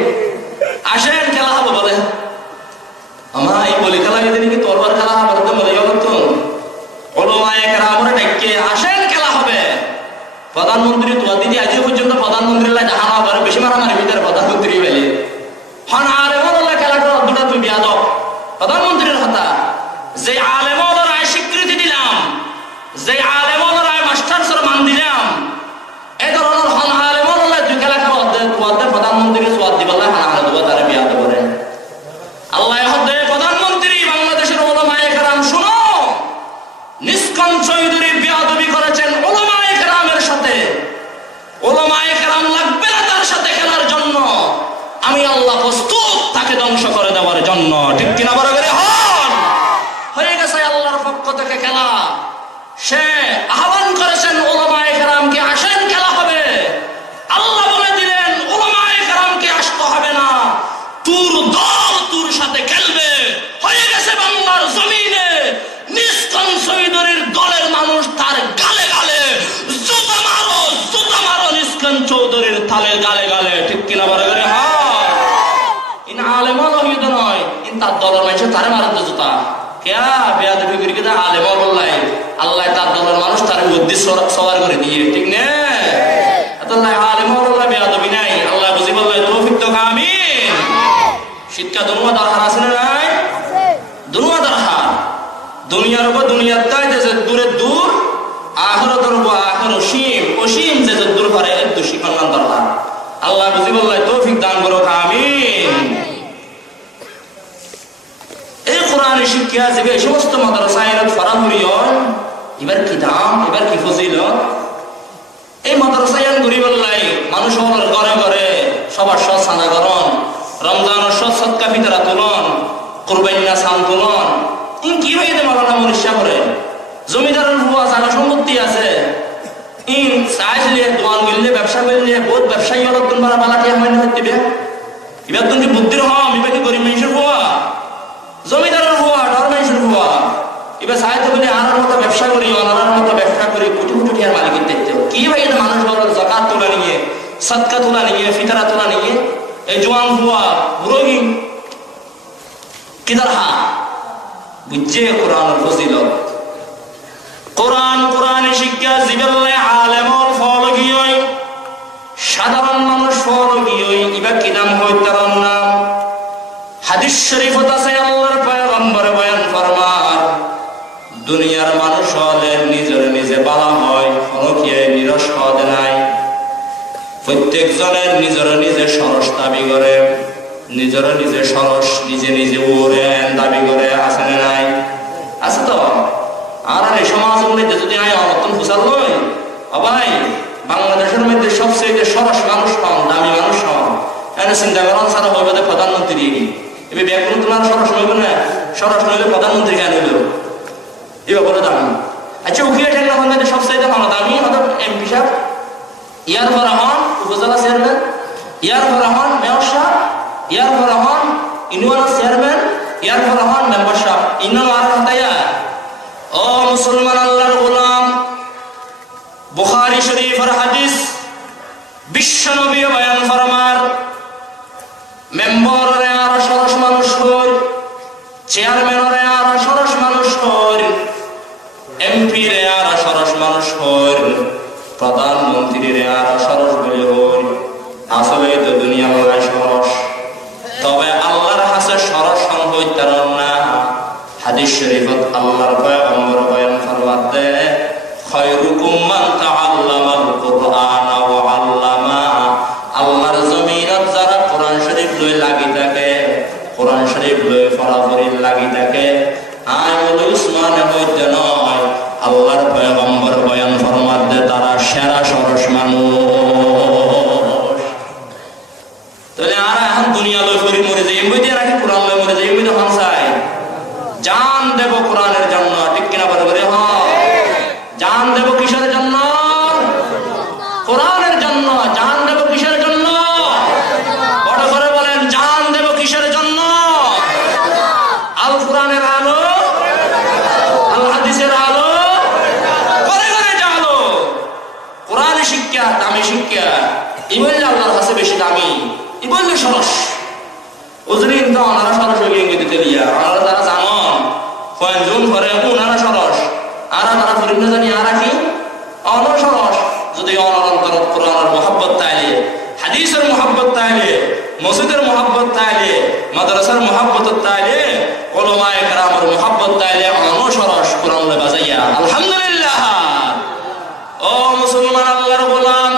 আসেন খেলা হবে বলে। আমার এই বলি খেলা গেছে নাকি তরবার খেলা হবে বলে উলামায়ে কেরামরে ডাকে আসেন খেলা হবে। প্রধানমন্ত্রী তোমার দিদি আজ পর্যন্ত প্রধানমন্ত্রীর লাই জাহানো হবে, বেশি মারামারি ভিতরে প্রধানমন্ত্রী বেলে হন আলেমুল্লাহ খেলাটা দুটা তুই বিয়াদব প্রধানমন্ত্রীর কথা। যে আলেমুল্লাহ রায় স্বীকৃতি দিলাম, যে আলেমুল্লাহ রায় মাস্টার্সের মান দিলাম, এই ধরনের হন আলেমুল্লাহ দুই খেলা খেলা প্রধানমন্ত্রী সোয়াদ দিবাল্লাহ হানা দেবো তারা বিয়াদ করে। আল্লাহ হদে প্রধানমন্ত্রী বাংলাদেশের উলামায়ে কেরাম শুনো, নিষ্কন চৌধুরী বেয়াদবি করেছেন উলামায়ে কেরামের সাথে। উলামায়ে কেরাম লাগবে না তার সাথে খেলার জন্য, আমি আল্লাহ প্রস্তুত তাকে ধ্বংস করে দেওয়ার জন্য, ঠিক কিনা বড় করে? হন হয়ে গেছে আল্লাহর পক্ষ থেকে খেলা। সে আহ্বান করেছেন উলামায়ে কেরামকে আসেন খেলা হবে। আল্লাহ বলে দিলেন উলামায়ে কেরামকে আসতে হবে না, তোর দল তোর সাথে খেলবে। হয়ে গেছে বাংলার জমিনে নিষ্কন চৌধুরীর দলের মানুষ তার গালে গালে জুতা মারো নিষ্কন চৌধুরীর তালে গালে গালে, ঠিক কিনা বড় করে? হ্যাঁ, ইন আলেমল হইতো নয়, ইন তার দলের মানুষ তারে মারতে জুতা কেয়া বেয়াদবি করে কি আলেমল বললাই আল্লাহ তার দলের মানুষ তার বুদ্ধি সবার করে দিয়ে, ঠিক না? আল্লাহ আলেমল বেয়াদবি নাই, আল্লাহ বুঝি বললাই তৌফিক তো আমিন। শিক্ষা দুনিয়া দরকার আছে না নাই? দুনিয়া দরকার। দুনিয়ার উপর দুনিয়ার তাই যে দূরে দূর, আখিরাতের উপর আখির অসীম যে দূর করে একটু শিক্ষণ দরকার। আল্লাহ বুঝি বললাই তৌফিক দান করো আমিন। এই কোরআনের শিক্ষা যে এই সমস্ত মাদ্রাসায় ফরাহুরি হয়, এবার কি দাম, এবার কি ফজিলত। এই মাদ্রাসায় গরিবল্লাই মানুষ ঘরে ঘরে সবার সৎ সানা করন, রমজানের সৎ সৎকা ভিতরা তুলন, কুরবানিনা সাম তুলন। ইন কি হয়ে দেয় মালানা মনীষা করে জমিদারের ভুয়া জায়গা সম্পত্তি আছে, ইন চাইলে দোয়ান গিললে ব্যবসা করলে বহুত ব্যবসায়ী অলক্ষণ বাড়া বালাটি আমার হইতে এবার তুমি বুদ্ধির হম এবার কি গরিব মানুষের হওয়া, জমিদারের হওয়া, ডর মানুষের হওয়া। এবার সাহিত্য বলে আনার মতো ব্যবসা করি, অনার মতো ব্যবসা করি, কোটি কোটি টাকার মালিকের দেখতে কি ভাই এটা মানুষ বলো জাকাত তোলা নিয়ে, সদকা তোলা নিয়ে, ফিতরা তোলা নিয়ে এই জোয়ান হওয়া রোগী কিদার হা বুঝছে কোরআনের ফজিলত। কোরআন শিক্ষা জীবনে আলেমর ফল কি হয়, সাধারণ মানুষ ফল কি হয়, ইবা কি নাম হয় তার নাম। হাদিস শরীফত আছে আল্লাহর পয়গম্বর বয়ান ফরমান, দুনিয়ার মানুষ হলে নিজের নিজে বালা হয়, কোনো কি নিরস হদ নাই। প্রত্যেক জনের নিজের নিজে সরস দাবি করে, নিজের নিজে সরস নিজে নিজে ওরেন দাবি করে, আছে না নাই? আছে তো। আর এই সমাজের মধ্যে যদি আমি অনতন ফুসাল নই ভাই, বাংলাদেশের মধ্যে সবচেয়ে সরস মানুষ হন, দামি মানুষ হন, এনে চিন্তা করেন সারা হইবে প্রধানমন্ত্রী। এবার ব্যাকরণ তোমার সরস নইবে না, সরস নইলে প্রধানমন্ত্রী কেন হইল এবার বলে দামি। আচ্ছা উকিল ঠেকলা বাংলাদেশ সবচেয়ে ভালো দামি হতো এমপি সাহেব, ইয়ার পর হন উপজেলা চেয়ারম্যান, ইয়ার পর হন মেয়র সাহেব, ইয়ার পর হন ইউনিয়নের চেয়ারম্যান, ইয়ার পর হন মেম্বার সাহেব। ইন্নাল আর হতায়া ও মুসলমান আল্লাহর গোলাম, বুখারী শরীফের হাদিস, বিশ্ব নবী বয়ান ফরমার, মেম্বরে আর সরস মানুষ হই, চেয়ারম্যানরে আর সরস মানুষ হই, এমপি রে আর সরস মানুষ হই, প্রধানমন্ত্রী রে আর সরস বলে হই। আসলে তো দুনিয়া বলা সরস, তবে আল্লাহর হাসে সরস হই তার না। হাদিস শরীফত আল্লাহর পয়গম্বর বয়ান ফরমাতে, খায়রুকুম মান তাআল্লামাল কুরআনা ওয়া আল্লামা। আল্লাহর জমিনত যারা কোরআন শরীফ লই লাগি থাকে, কোরআন শরীফ লই ফরাফরি লাগি থাকে, আয় বলে উসমান হইতে নয়, আল্লাহর পয়গম্বর বয়ান ফরমাতে তারা সেরা সরস মানুষ। তাহলে আর এখন দুনিয়া লই ফরি মরে যাই, এমনি দিয়ে রাখি কোরআন লই মরে যাই, এমনি হন চাই জান দেব কোরআনের জন্য, ঠিক কিনা বলে বলে হ্যাঁ জান দেব কিসের জন্য? কোরআনের জন্য। জান দেব কিসের জন্য? বড় করে বলেন জান দেব কিসের জন্য? আল কোরআনের আলো, আল হাদিসের আলো, করে করে জানো। কোরআনের শিক্ষা দামি শিক্ষা, ই বললে আল্লাহর কাছে বেশি দামি, ই বললে সরস। ওজনে কিন্তু ওনারা সরস হয়ে গিয়ে দিতে দিয়া ওনারা তারা জানন কয়েকজন করে ওনারা সরস, আর তারা ফরিদ না জানি আর কি অনর সরস। যদি অনরন্তর কোরআনের মহব্বত তাইলে, হাদিসের মহব্বত তাইলে, মসজিদের মহব্বত তাইলে, মাদ্রাসার মহব্বত তাইলে, উলামায়ে কেরামের মহব্বত তাইলে অনর সরস কোরআন বাজাইয়া আলহামদুলিল্লাহ। ও মুসলমান আল্লাহর গোলাম,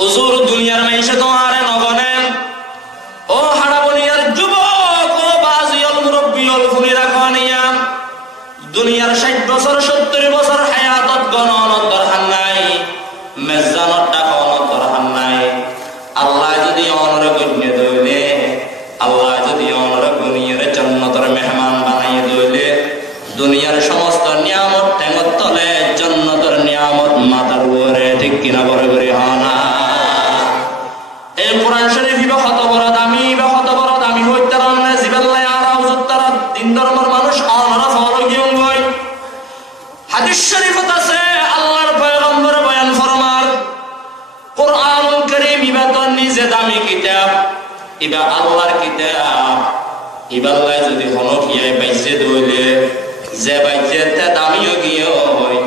হুজুর দুনিয়ার মাইসে তো আরে নগনে, ও হাড়াবনিয়ার যুবক, ও বাজিয়াল মুরব্বিয়াল ফুলিরা খানিয়া, দুনিয়ার 60 বছর 70 বছর হায়াতত গণনত দরকার নাই, মেজানত টাকানত দরকার নাই। আল্লাহ যদি অনরে গণ্যে দইলে, আল্লাহ যদি অনরে গনিয়ের জান্নাতের মেহমান বানাইয়ে দইলে, দুনিয়ার সমস্ত নিয়ামত ঠেঙত তলে, জান্নাতের নিয়ামত মাথার উপরে, ঠিক কিনা বলে বলে হনা। এই কোরআন শরীফ বা কত বড় দামি, বা কত বড় দামি হইতে রান্না জিবাল্লাহ আর হুজুর তারা দিন ধর্মের মানুষ অনরা ফলো গিয়ং হয়। হাদিস শরীফত আছে আল্লাহর পয়গম্বর বয়ান ফরমার, কোরআনুল কারীম ইবা তো নিজে দামি কিতাব, ইবা আল্লাহর কিতাব, ইবাল্লাহ যদি হনকিয়ায় বাইজে দইলে, যে বাইজে তে দামিও গিয়ে হয়,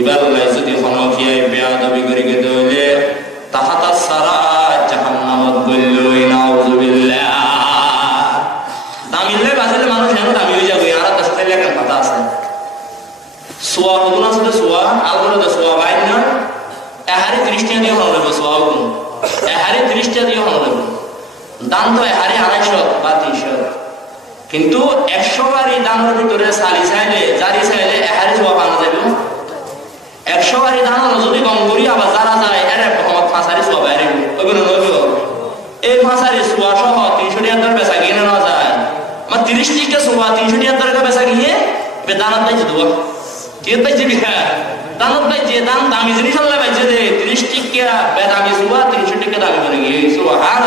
ইবাল্লাহ যদি হনকিয়ায় বেয়াদবি করে গিয়ে দইলে, তাহাতা সারা জাহান্নামত বললই নাউযুবিল্লাহ। দামিলে বাজলে মানুষ এমন দামি হয়ে যাবে। আর একটা সাথে লেখার কথা আছে, সোয়া গুণ আছে, সোয়া আলগুলো সোয়া বাইন না, এহারে 30 টাকা দিয়ে হন লাগবে, সোয়া গুণ এহারে 30 টাকা দিয়ে হন লাগবে। দান তো এহারে 250 বা 300, কিন্তু 100 বারি দানের ভিতরে সালি চাইলে জারি চাইলে এহারে সোয়া বানা যাবে। 100 বারি দান যদি কম করি আবার যারা যায় এর ফাঁসারি সোয়া বাইরে ওইগুলো নইব। এই ফাঁসারি সোয়া সহ 300 টাকা বেচা কিনে না যায়, আমার 30 টাকা সোয়া 300 টাকা বেচা গিয়ে দানাত পাইছে দেবো, কে পাইছে বিঘা দানত পাইছে। দাম দামি জিনিস আল্লাহ পাইছে যে 30 টাকা বেদামি সোয়া 300 টাকা দামি করে গিয়ে সোয়া। আর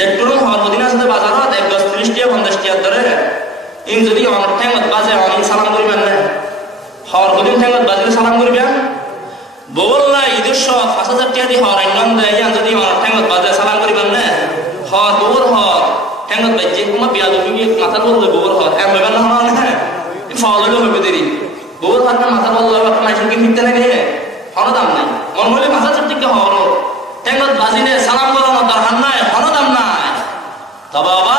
টেট্টুরুম হওয়ার মদিনা সাথে বাজারত 1 গজ 30 টাকা 50 টাকা ধরে ইন যদি আমার ঠ্যাঙ্গত বাজে অনেক সালাম করিবেন না হওয়ার মদিন ঠ্যাঙ্গত বাজলে সালাম করিবেন বললা ঈদের সব 5000 টাকা দিয়ে হওয়ার আইন দেয় যদি আমার ঠ্যাঙ্গত বাজে সালাম করিবেন না হওয়ার গোবর হওয়ার ঠ্যাঙ্গত বাজে কোনো বিয়াদবি মাথা বললে গোবর হওয়ার এর হইবেন না হওয়ার না ফল হইলে হইবে দেরি গোবর হাত মাথা বললে আপনার মাইসের কি মিথ্যে লাগে হওয়ার দাম নাই মন হইলে 5000 টাকা হওয়ার ঠ্যাঙ্গত বাজিলে সালাম করানোর দরকার নাই হওয়ার দাম নাই তবে বাবা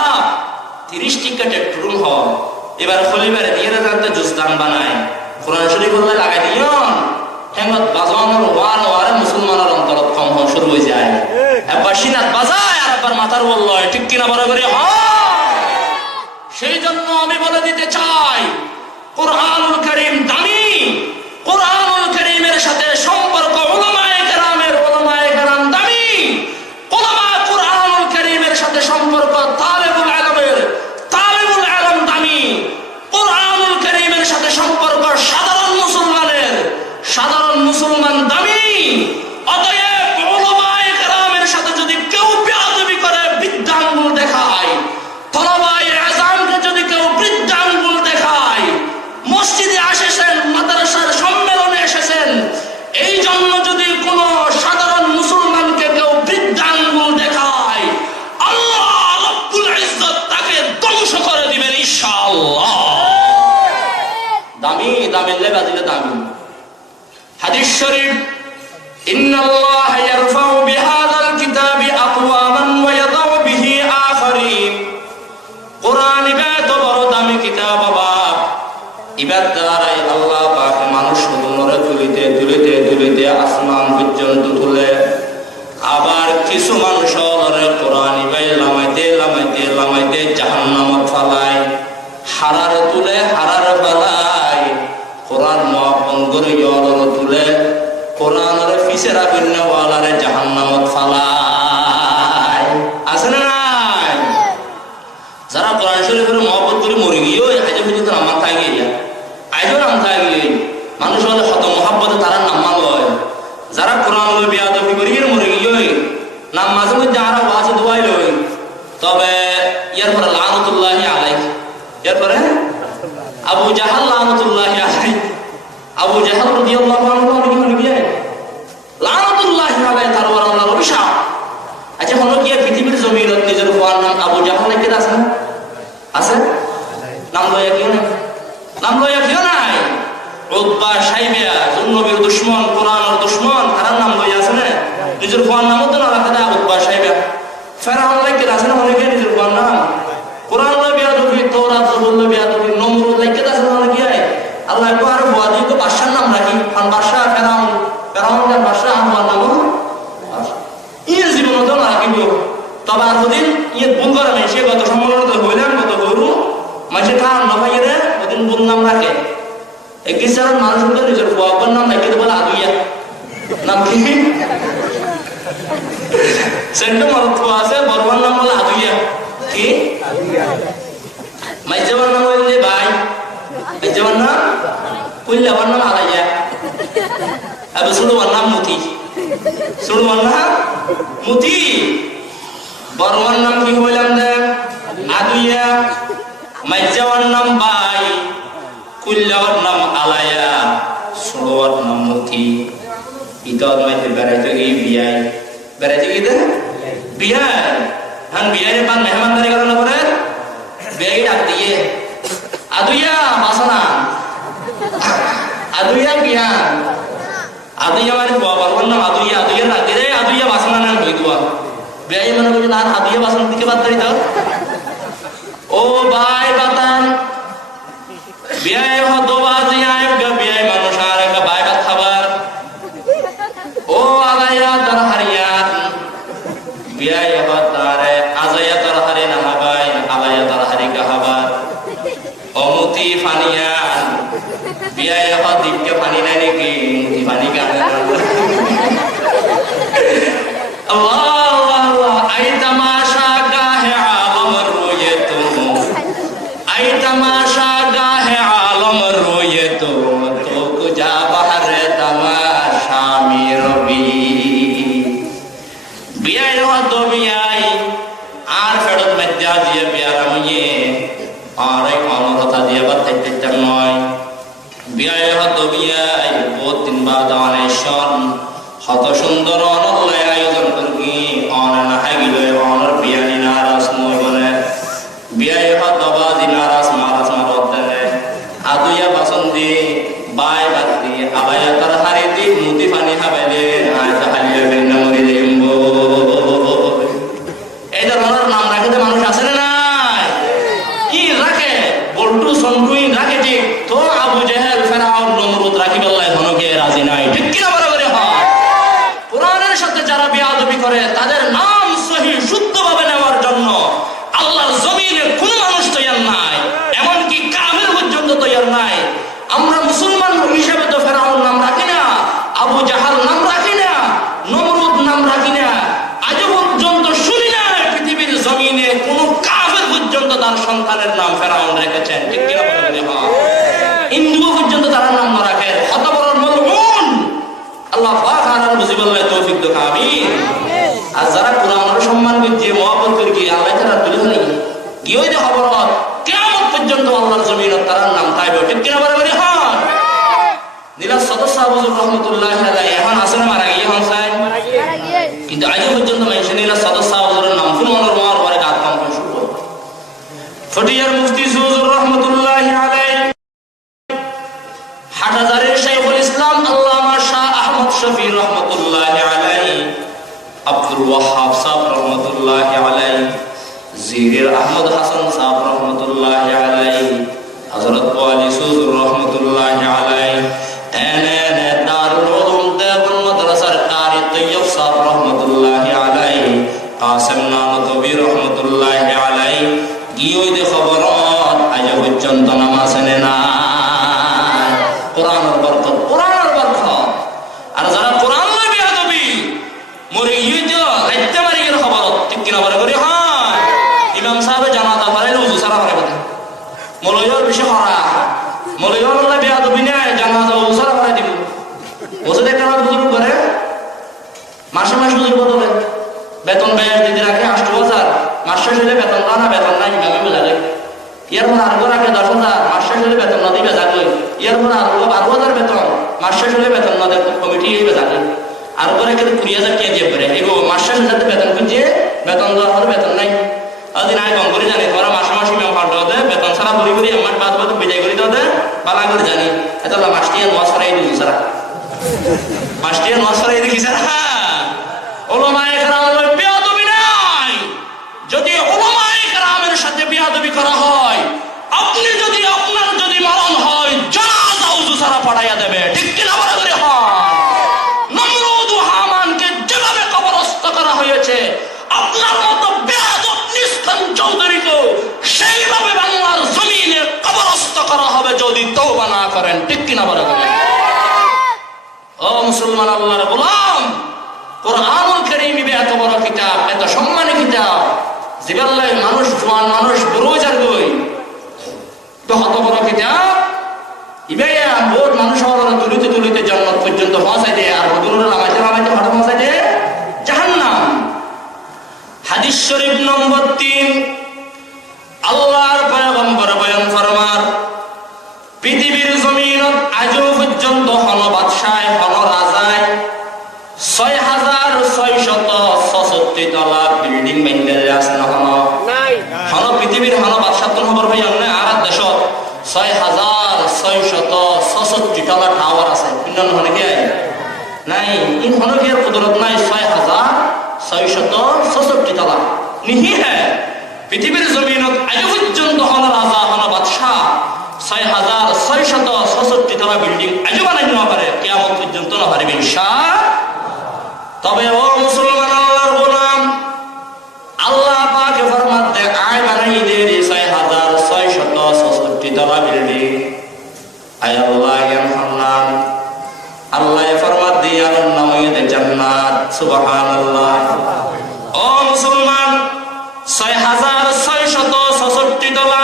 30 টাকা টেট্টুরুম হওয়া এবার খলিবারে দিয়ে জানতে জুসদান বানায় কোরআন শরীফ বলে লাগাই দিও ঠ্যাঙ্গত বাজানোর ওয়ারে মুসলমানের অন্তরত কম হওয়া শুরু হয়ে যায় একবার সিনাত বাজায় আর একবার মাথার বলল ঠিক কিনা বরাবরই সেই জন্য আমি বলে দিতে চাই কোরআনুল কারীম দামি কোরআনুল কারীমের সাথে সম্পর্ক উলামায়ে কেরাম দামি উলামা কোরআনুল কারীমের সাথে সম্পর্ক তালেবুল ইলম দামি কোরআনুল কারীমের সাথে সম্পর্ক সাধারণ মুসলমান দামি অতএব উলামায়ে কেরামের সাথে যদি কেউ বেয়াদবি করে বৃদ্ধাঙ্গুল দেখায় তলাবায়ে আযামকে যদি কেউ বৃদ্ধাঙ্গুল দেখায় মসজিদে এসেছেন মাদ্রাসার সম্মেলনে এসেছেন এই জন্য যদি কোনো সাধারণ মুসলমানকে কেউ বৃদ্ধাঙ্গুল দেখায় আল্লাহ রাব্বুল ইজ্জত তাকে ধ্বংস করে দিবেন ইনশাআল্লাহ দামি বাজিলে দামি হাদিস শরীফ ইন্নাল্লাহা ইয়ারফাউ বিহাযাল কিতাবি আকওয়ামান ওয়া ইয়াদাউ বিহি আখারিন কোরআন এত বড় দামি কিতাব বাবা ইবাদ দ্বারাই আল্লাহ পাক মানুষ নরে তুলিতে আসমান পর্যন্ত তুলে আবার কিছু মানুষ নরে কোরআন ইবাই লামাইতে জাহান্নামত ফালায় হারার তুলে হারার ফালায় কোরআন মুআফন করে ইয়লর তুলে কোরআনের ফিসেরা বিন্ন ওয়ালারে জাহান্নামত ফালায় আছে না নাই যারা কোরআন শরীফের মুআফত করে মরে গিয়ে আজও পর্যন্ত নাম থাকে গিয়া আজও নাম থাকে মানুষ হলে হত মুহাব্বতে তারা নাম লয় যারা কোরআন লয় বেয়াদবি করে গিয়ে মরে গিয়ে নাম মাঝে মধ্যে আরো ওয়াজে দোয়াই লয় তবে ইয়ার পরে লানাতুল্লাহি আলাইহি এর পরে আবু জাহাল লানাতুল্লাহি আলাইহি আবু জাহাল রাদিয়াল্লাহু আনহু কি গিয়ে লানাতুল্লাহি আলাইহি তার উপর আল্লাহর অভিশাপ আচ্ছা হলো কি পৃথিবীর জমিনত নিজের হওয়ার নাম আবু জাহাল লিখে আছে না আছে নাম লয়া কেউ নাই উতবা সাইবা নবীর দুশমন কোরআনের দুশমন তার নাম লয়া আছে না নিজের হওয়ার নামও তো না রাখা দেয় উতবা সাইবা ফেরাউন লিখে আছে না অনেকে নিজের হওয়ার নাম কোরআন লয়া বিয়াদবি তাওরাত বলল বিয়াদবি নমরুদ লিখে আছে না অনেকে আল্লাহ একবার ওয়াদি তো বাদশার নাম রাখি কারণ বাদশা ফেরাউন যার বাদশা আমার নাম ইয়ে জীবন তো না রাখিব তবে আর ওদিন ইয়ে ভুল করে নাই সে গত সম্মেলন হইলাম গত গরু মাঝে খান নভাই রে ওদিন ভুল নাম রাখে একদিন মানুষ তো নিজের ফুয়াব্বার নাম রাখে বলে আদুইয়া নাম কি সেন্ট মরত আছে বরবার নাম বলে আদুইয়া কি মাইজাবার নাম হইলে ভাই মাইজাবার নাম কুল্লাবার নাম আলাইয়া আবার ছোটবার নাম মতি ছোটবার নাম মতি বরবার নাম কি হইলাম দেখ আদুইয়া মাইজাবার নাম ভাই কুল্লাবার নাম আলাইয়া ছোটবার নাম মতি ইতদ মাইতে বেড়াইতে গিয়ে বেড়াইতে গিয়ে বিয়াই হ্যাঁ বিয়ারে পান মেহমানদারি করানো করে বিয়াই ডাক দিয়ে আদুইয়া বাসনা আদুইয়া বিয়া আদুইয়া মানে বাবার নাম আদুইয়া ডাক দিয়ে আদুইয়া বাসনা নাম হই দুয়া বিয়াই মানে বলে না আদুইয়া বাসনা দিকে বাদ দাঁড়ি দাও ও ভাই বাতান বিয়াই হতো বাজি আয়োগা বিয়াই মানুষ আর একটা ভাই ভাত খাবার ও আলাইয়া তার হারিয়ান বিয়াই হতারে আজাইয়া তার হারি না হাবাই আলাইয়া তার হারি কাহাবার অমতি ফানিয়ান বিয়াই হত দিককে ফানি নাই নাকি মুতি ফানি কানে আল্লাহ আল্লাহ আই তামাশা গাহে আলম রোয়ে তুম আই তামাশা গাহে আলম রোয়ে তুম তো কুজা বাহরে তামাশা মি রবি বিয়াই হত বিয়াই কত সুন্দর অনল্লায় আয়োজন করি অন না হাগিল অনর বিয়ানি নারাজ মই বলে বিয়াই হত বাজি নারাজ মারাজ মারত দেনে আদুয়া বাসন্দি বাই বাতি আবায়া তার হারি দি মুতি পানি হাবেলে আয় হালিয়া বেন্না মরি দেইব এই ধরনের নাম রাখতে মানুষ আছে না নাই কি রাখে বল্টু সন্টুই রাখে ঠিক তো আবু জেহেল ফেরাউন নমরুদ রাখিবাল্লাহ হনকে রাজি নাই ঠিক কি না বরাবর হয় কোরআনের সাথে যারা বেয়াদবি করে তাদের নাম সহি শুদ্ধভাবে নেওয়ার জন্য আল্লাহর জমিনে কোনো মানুষ তৈয়ার নাই, এমনকি কাফের পর্যন্ত তৈয়ার নাই। আমরা মুসলমান হিসেবে তো ফেরাউন নাম রাখি না, আবু জাহাল নাম রাখি না, নমরুদ নাম রাখি না। আজ পর্যন্ত শুনি না পৃথিবীর জমিনে কোন কাফের পর্যন্ত তার সন্তানের নাম ফেরাউন রেখেছেন, ঠিক কিনা বলেন? হিন্দু পর্যন্ত তারা নাম না রাখে। কত বড় মলউন! আল্লাহ পাক আর মুজিবুল্লাহ তৌফিক দেন, আমিন। আর যারা কোরআনের সম্মান করছে মহব্বত করে কি আল্লাহ তারা তুলে ধরে কি হইতে খবর কিয়ামত পর্যন্ত আল্লাহর জমিনে তার নাম থাকবে, ঠিক কিনা বলেন? হ্যাঁ। নীলাস সদস্য হুজুর রহমাতুল্লাহি আলাইহি এখন আসলে মারা গিয়ে হনসাই, কিন্তু আজ পর্যন্ত মানুষ নীলাস সদস্য হুজুরের নাম শুনওয়ানোর মার পরে গাত কাম করে শুরু করে। ফটিয়ার মুফতি হুজুর রহমাতুল্লাহি আলাইহি, হাটহাজারের শাইখুল ইসলাম আল্লামা শাহ আহমদ শফি রহমাতুল্লাহি আলাইহি, আব্দুল ওয়াহাব সাহেব রহমাতুল্লাহি আলাইহি, জিরির আহমদ হাসান সাহেব রহমাতুল্লাহি আলাইহি, হযরত ওয়ালি হুজুর রহমাতুল্লাহি আলাইহি, এনে দারুল উলুম দেওবন্দ মাদ্রাসার কারি তৈয়ব সাহেব রহমাতুল্লাহি আলাইহি, কাসেম নানতবী রহমাতুল্লাহি আলাইহি, গিয়ে খবর আজ পর্যন্ত নামাজ নেয় না। কোরআনের বরকত, কোরআনের বরকত। আর যারা কোরআন লই বেয়াদবি মরে গিয়ে রাইতে মারি গেল খবর, ঠিক কিনা বলে করি? হ্যাঁ। ইমাম সাহেব জানাজা পড়াইলে উযু সারা পড়ে কথা মলয়র বেশি হরা মলয়র লই বেয়াদবি না জানাজা উযু সারা পড়াই দিব। ওসে দেখতে আমার বুজুর্গ করে মাসে মাসে বুজুর্গ বদলে বেতন ব্যয় দিতে রাখে ৮০০০, মাস শেষ হলে বেতন না বেতন নাই ইমামে বোঝালে। ইয়ার পর আরো রাখে ১০,০০০, মাস শেষ হলে বেতন না দিই বেজাগলে। ইয়ার পর আরো ১২,০০০ বেতন, মাস শেষ হলে বেতন না দেয় কমিটি বেজাগলে। আর পরে কিন্তু ২০,০০০ কে দিয়ে পড়ে এগো মাস শেষ হলে বেতন খুঁজে বেতন দেওয়ার পরে বেতন নাই। আদিন আয় কম করে জানি তোরা মাসে মাসে ইমাম পাল্টা হতে বেতন ছাড়া বলি করি আমার বাদ বাদ বিদায় করে দেওয়া বালা করে জানি এত মাস দিয়ে নোয়াজ করাই দিচ্ছি সারা মাস দিয়ে নোয়াজ করাই দেখি সারা। ওলামায়ে কেরামের বেয়াদবি নাই। যদি ওলামায়ে কেরামের সাথে বেয়াদবি করা হয়, আপনি যদি আপনার যদি মরণ হয় জানাজা উযু ছাড়া পড়াইয়া দেবে, ঠিক কিনা বলে করে? হয়। নমরুদ ও হামানকে যেভাবে কবরস্থ করা হয়েছে আপনার মতো বেয়াদব নিস্তান চৌধুরীকে সেইভাবে বাংলার জমিনে কবরস্থ করা হবে যদি তওবা না করেন, ঠিক কিনা বলে করে? ও মুসলমান আল্লাহর গোলাম, কোরআনুল কারীম এত বড় কিতাব, এত সম্মানী কিতাব, জিবাল্লাহ মানুষ জওয়ান মানুষ বুড়ো যার গই তো কত বড় কিতাব। ইবাইয়া বহুত মানুষ হওয়ার তুলিতে তুলিতে জান্নাত পর্যন্ত পৌঁছাই দেয়, আর হুজুরের নামাইতে নামাইতে হঠাৎ পৌঁছাই দেয় জাহান্নাম। হাদিস শরীফ নম্বর ৩, আল্লাহর পয়গম্বর বয়ান ফরমান, পৃথিবীর জমিনত আজও পর্যন্ত হন বাদশাহ হন রাজায় ৬৬৬৬ তলা বিল্ডিং বাইন্দে আছে না হন নাই। হন পৃথিবীর হন বাদশাহ তো খবর ভাই অন্য আর দেশত ৬৬৬৬ তলা টাওয়ার আছে, কিন্তু হনে কি নাই। ইন হন কি কুদরত নাই ৬৬৬৬ তলা নিহি হ্যাঁ। পৃথিবীর জমিনত আজ পর্যন্ত হন রাজা হন বাদশাহ ৬৬৬৬ তলা বিল্ডিং আজ বানাই না পারে, কিয়ামত পর্যন্ত না পারবে ইনশাআল্লাহ। তবে ও মুসলমান আল্লাহর গোলাম, আল্লাহ পাকে ফরমান দে আয় বানাই দে ৬৬৬৬ তলা বিল্ডিং। আয় আল্লাহ ইয়ারহামনাম, আল্লাহ ফরমান দে আর নামে দে জান্নাত। সুবহানাল্লাহ। ও মুসলমান, ৬৬৬৬ তলা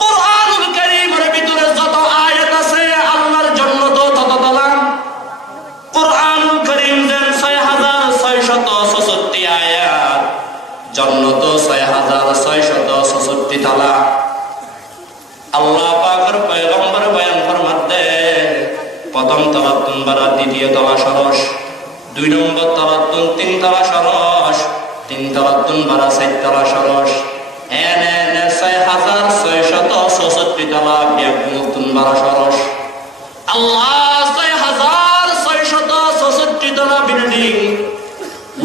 কোরআনুল কারীমের ভিতরে যত আয়াত আছে আল্লাহর জন্য তো তত তলা। কোরআনুল কারীম দেন ৬৬৬৬ আয়াত, জান্নাত ৬৬৬৬ তলা। আল্লাহ পাকের পয়গম্বর বয়ান ফরমাতে প্রথম তলা ৩ বার, দ্বিতীয় তলা সরস, 2 নম্বর তলাতুন 3 তলা সরস, 3 তলাতুন 4 তলা সরস, এনে 6666 তলা বেগুন 12 সরস। আল্লাহ 6666 তলা বিল্ডিং,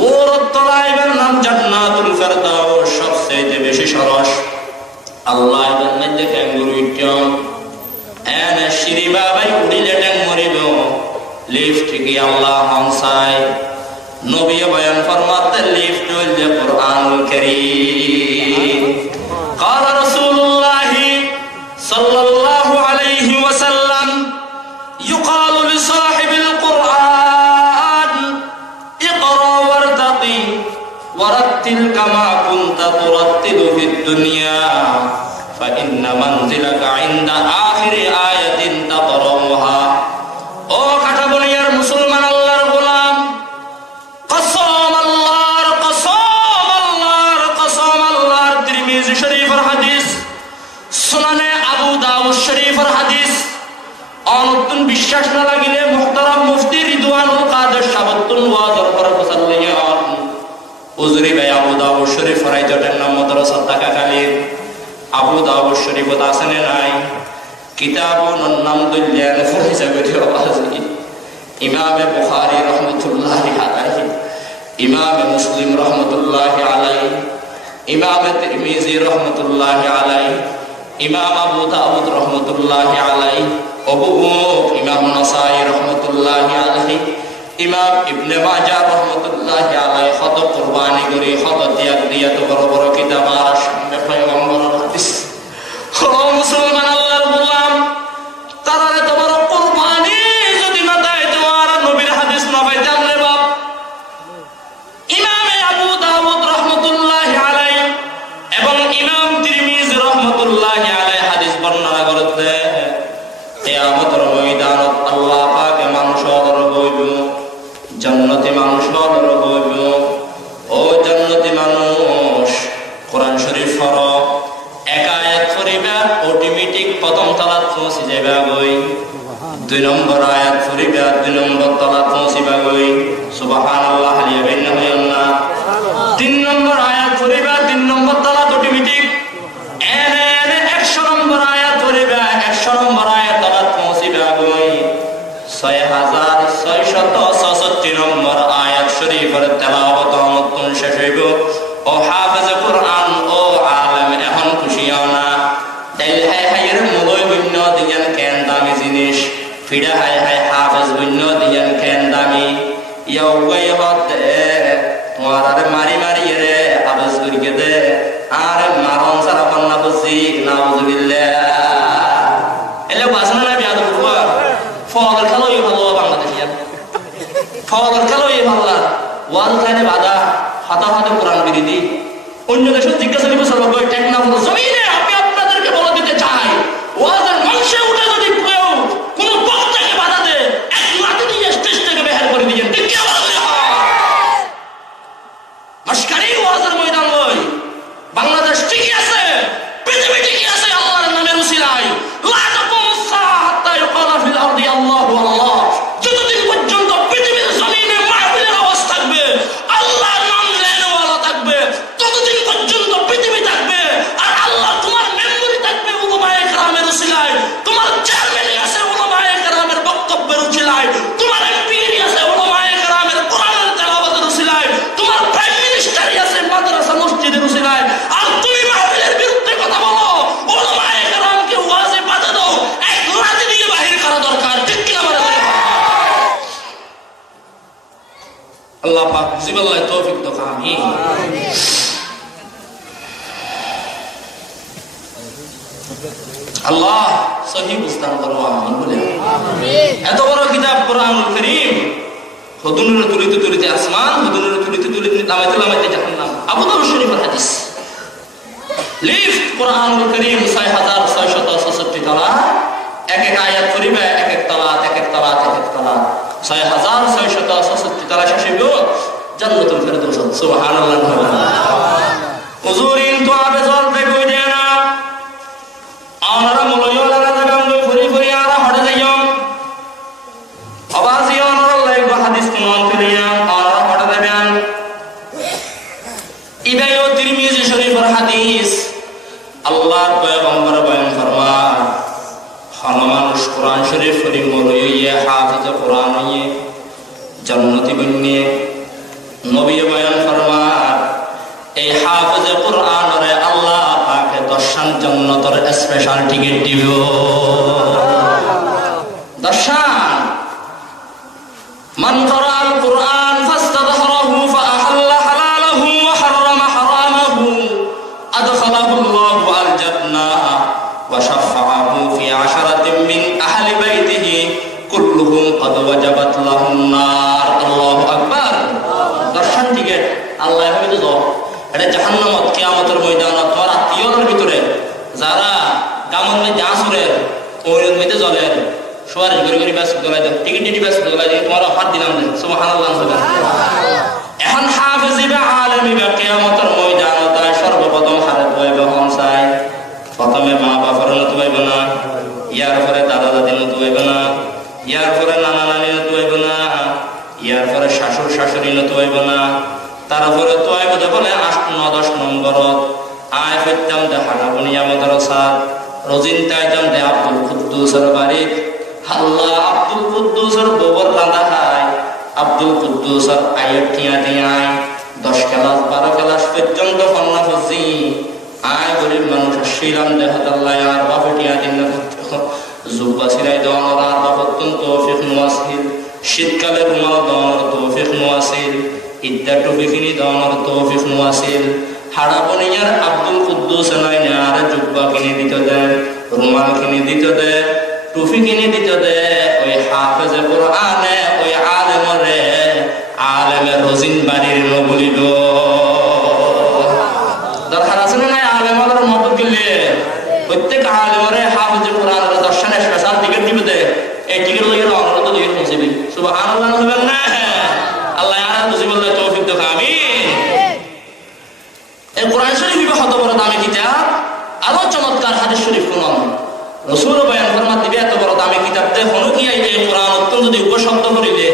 ওর তলায় নাম জান্নাতুল ফেরদাউস, সবচেয়ে বেশি সরস। আল্লাহ এর মধ্যে ক্যাঙ্গুরু ইটম এনে সিঁড়ি বাবাই উড়িলে ট্যাং মরিব লিফট কি আল্লাহ হামসাই। নবী বয়ান ফরমাতে লিফট হইল যে কুরআনুল কারীম। قال رسول الله صلى الله عليه وسلم يقال لصاحب القرآن اقرأ وارتقي ورتل كما كنت ترتل في الدنيا فإن منزلك عند آخر آية تقرأها। ও কাটাবনিয়ার মুসলমান আল্লাহর গোলাম, কসম আল্লাহর কসম, আল্লাহর কসম, আল্লাহর তিরমিজি শরীফের হাদিস, সুনানে আবু দাউদ শরীফের হাদিস। অনতুন বিশ্বাস না লাগিলে মুহতারাম মুফতি রিদওয়ানুল কাদের সাবতুন ওয়াজর করে বসাল্লাহ উজরি ভাই আবু দাউদ শরীফ ফরাইতের নাম মাদ্রাসা টাকা কালী আবু দাউদ শরীফত আছে না নাই? কিতাবুন নাম দুল্লান ফুল হিসাবে দিও আছে। ইমামে বুখারী রাহমাতুল্লাহি আলাইহি, ইমামে মুসলিম রাহমাতুল্লাহি আলাইহি, ইমামে তিরমিজি রাহমাতুল্লাহি আলাইহি, ইমাম আবু দাউদ রাহমাতুল্লাহি আলাইহি, ইমাম নাসাই রাহমাতুল্লাহি আলাইহি, ইমাম ইবনে মাজাহ রাহমাতুল্লাহি আলাইহি কত কুরবানি করি, কত ত্যাগ দিয়া তো বড় বড় কিতাব আর সামনে পয়গম্বরের হাদিস। ও মুসলমান আল্লাহর গোলাম, তারারে তোমার কুরবানি যদি না দেয় তোমার নবীর হাদিস না পাইতে আমরে বাপ। ইমামে আবু দাউদ রাহমাতুল্লাহি আলাইহি এবং ইমাম তিরমিজি রাহমাতুল্লাহি আলাইহি হাদিস বর্ণনা করতে কিয়ামতের ময়দানত আল্লাহ পাকে মানুষের বইব, জান্নাতি মানুষের বইব। ও জান্নাতি মানুষ, কোরআন শরীফ পড়ো, এক আয়াত পড়িবা অটোমেটিক প্রথম তলাত পৌঁছে যাইবা গই, 2 নম্বর আয়াত পড়িবা 2 নম্বর তলাত পৌঁছিবা গই, সুবহানাল্লাহ আলিয়া হইনা। 3 নম্বর আয়াত পড়িবা 3 নম্বর তলাত অটোমেটিক, এনে 100 নম্বর আয়াত পড়িবা 100 নম্বর আয়াত তলাত পৌঁছিবা গই। 6666 নম্বর আয়াত শরীফের তেলাওয়াত নতুন শেষ হইব। ও হাফেজ কোরআন, ও আলেম, এখন খুশি হও না? তাইলে হাই হাইয়ের মুলই বন্য দিয়ান কেন দামি জিনিস, ফিডা হাই হাই হাফেজ বন্য দিয়ান কেন দামি। ইয়াওয়াই হতে তোমার আরে মারি মারি রে হাফেজ করিকে দে, আর মারন সারা পান্না বসি নাউযুবিল্লাহ। এলে বাসনা না বিয়াদ করবা ফওয়ার খেলোই ভালো বাংলাদেশিয়ান, ফওয়ার খেলোই ভালো। ওয়াল খানে বাদা হাতা হাতে কোরআন বিরোধী। অন্য দেশে জিজ্ঞাসা নিব সর্ব টেকনা হলো জমিনে। আমি আপনাদেরকে বলে দিতে চাই, ওয়াজের মঞ্চে উঠে যদি কেউ কোনো বক্তাকে বাধা দেয়, এক লাঠি দিয়ে স্টেজ থেকে বের করে দিয়েন। ঠিক কি বলেন? মশকারি ওয়াজের ময়দান লই বাংলাদেশ ঠিকই আছে, পৃথিবী ঠিকই আছে আল্লাহর নামের উসিলায়। লা তাকুমুস সাআ হাত্তা ইউকালা ফিল আরদি আল্লাহু আল্লাহ। যতদিন পর্যন্ত পৃথিবীর জমিনে মাহফিলের আওয়াজ থাকবে, আল্লাহর নাম লেনওয়ালা থাকবে, ততদিন পর্যন্ত পৃথিবী থাকবে। আর আল্লাহ তোমার মেমরি থাকবে উলামায়ে কেরামের উসিলায়, তোমার চেয়ারম্যানই আছে উলামায়ে কেরামের বক্তব্যের উসিলায়, তোমার এমপিরই আছে উলামায়ে কেরামের কোরআনের তেলাওয়াতের উসিলায়, তোমার প্রাইম মিনিস্টারই আছে মাদ্রাসা মসজিদের উসিলায়। আর তুমি মাহফিলের বিরুদ্ধে কথা বলো, উলামায়ে কেরামকে ওয়াজে বাধা দাও, এক লাঠি দিয়ে বাহির করা দরকার। ঠিক কি না? আল্লাহ পাক জিবাল্লাহ তৌফিক দাও। আমিন। আল্লাহ সহি বুঝতাম করো। আমিন বলে এত বড় কিতাব কোরআনুল কারীম, হুদুনুরে তুলিতে তুলিতে আসমান, হুদুনুরে তুলিতে তুলিতে নামাইতে নামাইতে জাহান্নাম। আবু দাউদ শরীফের হাদিস। লিফট কোরআনুল কারীম 6666 তলা, এক এক আয়াত পড়িবা এক এক তলাত, এক এক তলাত, এক এক তলাত, 6666 তলা শেষ হইব জান্নাতুল ফেরদৌস। সুবহানাল্লাহ। হুজুর ইনতো আবে জল দেখো দেয় না, আনারা মলয় লাগা যাবেন ঘুরি ঘুরি আর হড়ে যাইও আওয়াজ ইও আনারা লাইব হাদিস কোন করিয়া আল্লাহর পয়গম্বর বয়ান ফরমান হন মানুষ কোরআন শরীফ পড়ি মরইয়ে হাফেজ কোরআন হইয়ে জান্নাতি বন্যে নবী বয়ান ফরমান এই হাফেজ কোরআনরে আল্লাহ পাকে দর্শন জান্নাতের স্পেশাল টিকিট দিব দর্শন মান ক্বরাআল কুরআন ফাস্তাযহারাহু ফাআহাল্লা হালালাহু ওয়া হাররামা হারামাহু আদখালাহু আল্লাহু আল জান্নাহ ওয়া শাফাআহু ফি আশরাতিন মিন আহলি বাইতিহি কুল্লুহুম ক্বাদ ওয়াজাবাত লাহুন নার আল্লাহু আকবার দর্শন টিকিট আল্লাহ এভাবে তো এটা জাহান্নামত কিয়ামতের ময়দানে তোর আত্মীয়দের ভিতরে যারা গামন মধ্যে আসরের ওইরত মধ্যে জ্বলের সুয়ারিশ করে করে ব্যাস দলাই দেন টিকিট ব্যাস দলাই দেন তোমার অফার দিলাম দেন সুবহানাল্লাহ এখন হাফেজ বা আলেম বা কিয়ামতের ময়দানে তাই সর্বপ্রথম হারাত হইবে হনসাই প্রথমে মা বাবার নত হইবে না ইয়ার পরে দাদা দাদি নত হইবে না ইয়ার পরে নানা নানি নত হইবে না ইয়ার পরে শাশুড় শাশুড়ি নত হইবে না তারপরে তো আইব বলে 8-9-10 নম্বরত আয় ফেতাম দে হারাবনিয়া মাদ্রাসা রোজিনতায় যাম দে আব্দুল কুদ্দুসের বাড়ি আল্লাহ আব্দুল কুদ্দুসের গোবর রাঁধা খায় আব্দুল কুদ্দুসের আয়ের টিয়া টিয়ায় 10 ক্লাস 12 ক্লাস পর্যন্ত ফন্না ফজি আয় গরিব মানুষ শিরাম দেহ আল্লাহ আর বাপে টিয়া দিন জুব্বা সিলাই দেওয়ানোর আর বাপত্তন তৌফিক নওয়াসিল শীতকালে রুমাল দেওয়ানোর তৌফিক নওয়াসিল ইদ্দা টুপি কিনি দেওয়ানোর তৌফিক নওয়াসিল হাড়াবনিয়ার আব্দুল কুদ্দুস নাই আর জুব্বা কিনে দিতে দেয় রুমাল কিনে দিতে দেয় টুপি কিনে দিতে দেয় ওই হাফেজ কোরআনে ওই আলেমরে আলেমের রোজিন বাড়ির বলিব দরকার আছে না আলেমদের মত গেলে প্রত্যেক আলেমরে হাফেজ কোরআনের দর্শনে স্পেশাল টিকিট দিবে দেয় এই টিকিট লইয়ে অনুরোধ দিয়ে পৌঁছবে সুবহানাল্লাহ বলবেন না আল্লাহ আর মুজিবুল্লাহ তৌফিক দাও আমিন এই কোরআন শরীফ কত বড় দামি কিতাব আরো চমৎকার হাদিস শরীফ কোন রাসূল বয়ান ফরমাত দিবে এত বড় দামি কিতাব তে হলো কি এই কোরআন অত্যন্ত যদি উপশব্দ করিলে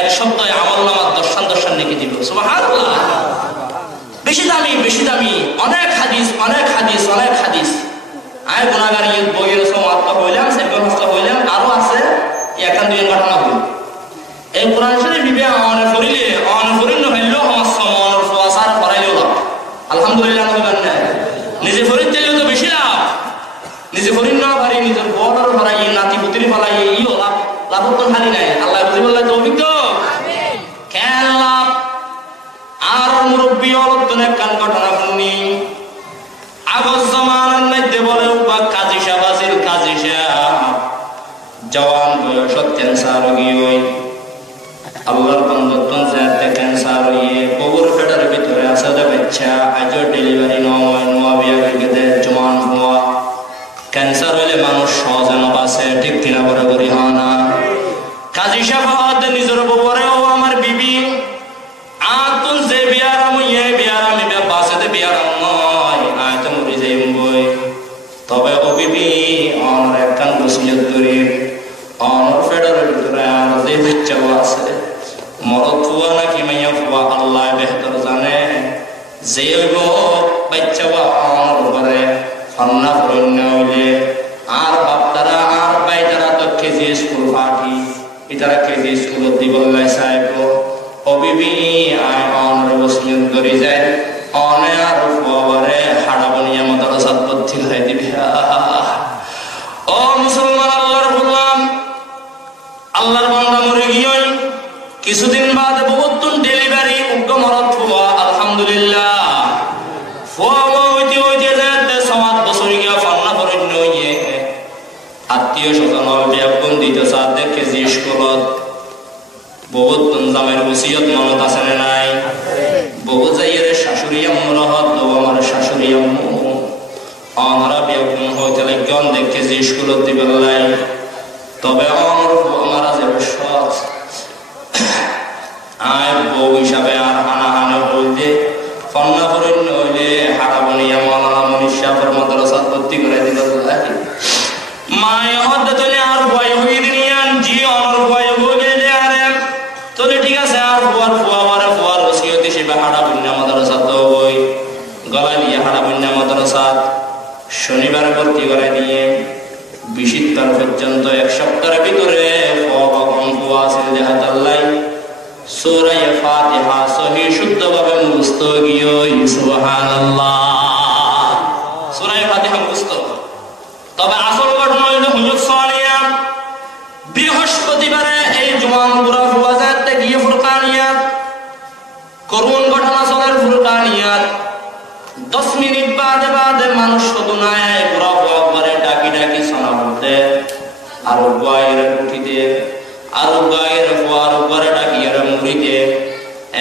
এক শব্দে আমলনামাত দর্শন নেকি দিব সুবহানাল্লাহ বেশি দামি অনেক হাদিস আয় গুনাহগার এই বইয়ের সমাপ্ত হইলাম সেগুলো নষ্ট হইলাম আরো আছে এখান দুই ঘটনা হইল এই কোরআন শরীফ বিবে অন করিল হইলো আমার সমর ফাসার করাইলো আলহামদুলিল্লাহ না নিজে ফরিদ দিলেও তো বেশি লাভ নিজে ফরিদ না পারি নিজের বড়র ভরাই নাতি পুত্রী ফলাই ইও লাভ তো খালি নাই আল্লাহ বুঝি বললে তৌফিক তো আমিন কেন লাভ আর মুরব্বি অলতনে কান ঘটনা শুনি আগজ জামানার মধ্যে বলে বা কাজী সাহেব জওয়ান বয়সত ক্যান্সার রোগী হই আল্লাহর বন্ধুত্ব যাতে ক্যান্সার হইয়ে বগুর ফেডার ভিতরে আছে দে বাচ্চা আজ ডেলিভারি নোয়া বিয়া গেদে জমান হওয়া ক্যান্সার হইলে মানুষ সহজে বাঁচে ঠিক কিনা করে করি হয় না কাজী সাহেব নিজের বউরেও আমার বিবি আর তুন যে বিয়ার আমি বাঁচেতে বিয়ার নয় আয় তো মরি যাই বই তবে ও বিবি অনর একখান বসিয়ত করি অনর ফেডারের ভিতরে আর যে বাচ্চাও আছে মরদ ফুয়া নাকি মাইয়া ফুয়া আল্লাহ বেহতর জানে যে বাচ্চা অনর করে ফন্না ফরন্য হইলে আর বাপতারা আর বাইতারা তো কেজি স্কুল পাঠি ইতারা কেজি স্কুল দিবল্লাই সাহেব ও বিবি আয় অনর বসিয়ত করি যায় অনে আর ফুয়াবারে হাড়াবনিয়া মাদ্রাসাত ভর্তি হয়ে দিবে ও মুসলমান আল্লাহর গোলাম আল্লাহর বান্দা মরে গিয়ে কিছুদিন বাদে বহুত ডেলিভারি উগ্র মরদ ফুয়া আলহামদুলিল্লাহ ফুয়া হইতে যাতে 7 বছর গিয়া ফান্না ফরন্য হইয়ে আত্মীয় স্বজন বিয়াপন দিতে সাথ দেখে যে স্কুলত বহুত জামের ওসিয়ত মনত আছে না নাই বহুত যাইয়ের শাশুড়ি আম্মু রহত দো আমার শাশুড়ি আম্মু অনরা বিয়াপন হইতে লাগন দেখে যে স্কুলত দিবেলাই তবে আমার যে সৎ আয় বউ হিসাবে আর হানাহানি হইতে ফন্না ফরন্য হইলে হারাবনিয়া মৌলানা মনীষাফের মাদ্রাসাত ভর্তি করে দিল মায় হদ্দতলে আর ভয় হয়ে দিনিয়ান জি অনর ভয় হইলে আরে তলে ঠিক আছে আর ফুয়ার ওসিয়ত হিসেবে হারাবনিয়া মাদ্রাসাত হই গলায় নিয়ে হারাবনিয়া মাদ্রাসাত শনিবার ভর্তি করে দিয়ে 20 তার পর্যন্ত 1 সপ্তাহের ভিতরে সূরা ফাতিহা সহি শুদ্ধভাবে মুখস্থ গিয়ে সুবহানাল্লাহ সূরা ফাতিহা মুখস্থ। তবে আসল ঘটনা হলো হুজুর সালিয়া বৃহস্পতিবারে এই জওয়ান বুড়া ফুয়াজাতে গিয়ে ফুরকানিয়াত করুণ ঘটনা চলের ফুরকানিয়াত 10 মিনিট বাদে মানুষ সদনায় বুড়া ফুয়া করে ডাকি ডাকি শোনা বলতে আর গায়ের উঠিতে আর গায়ের ফুয়ার উপরে ডাকি আর মুড়িতে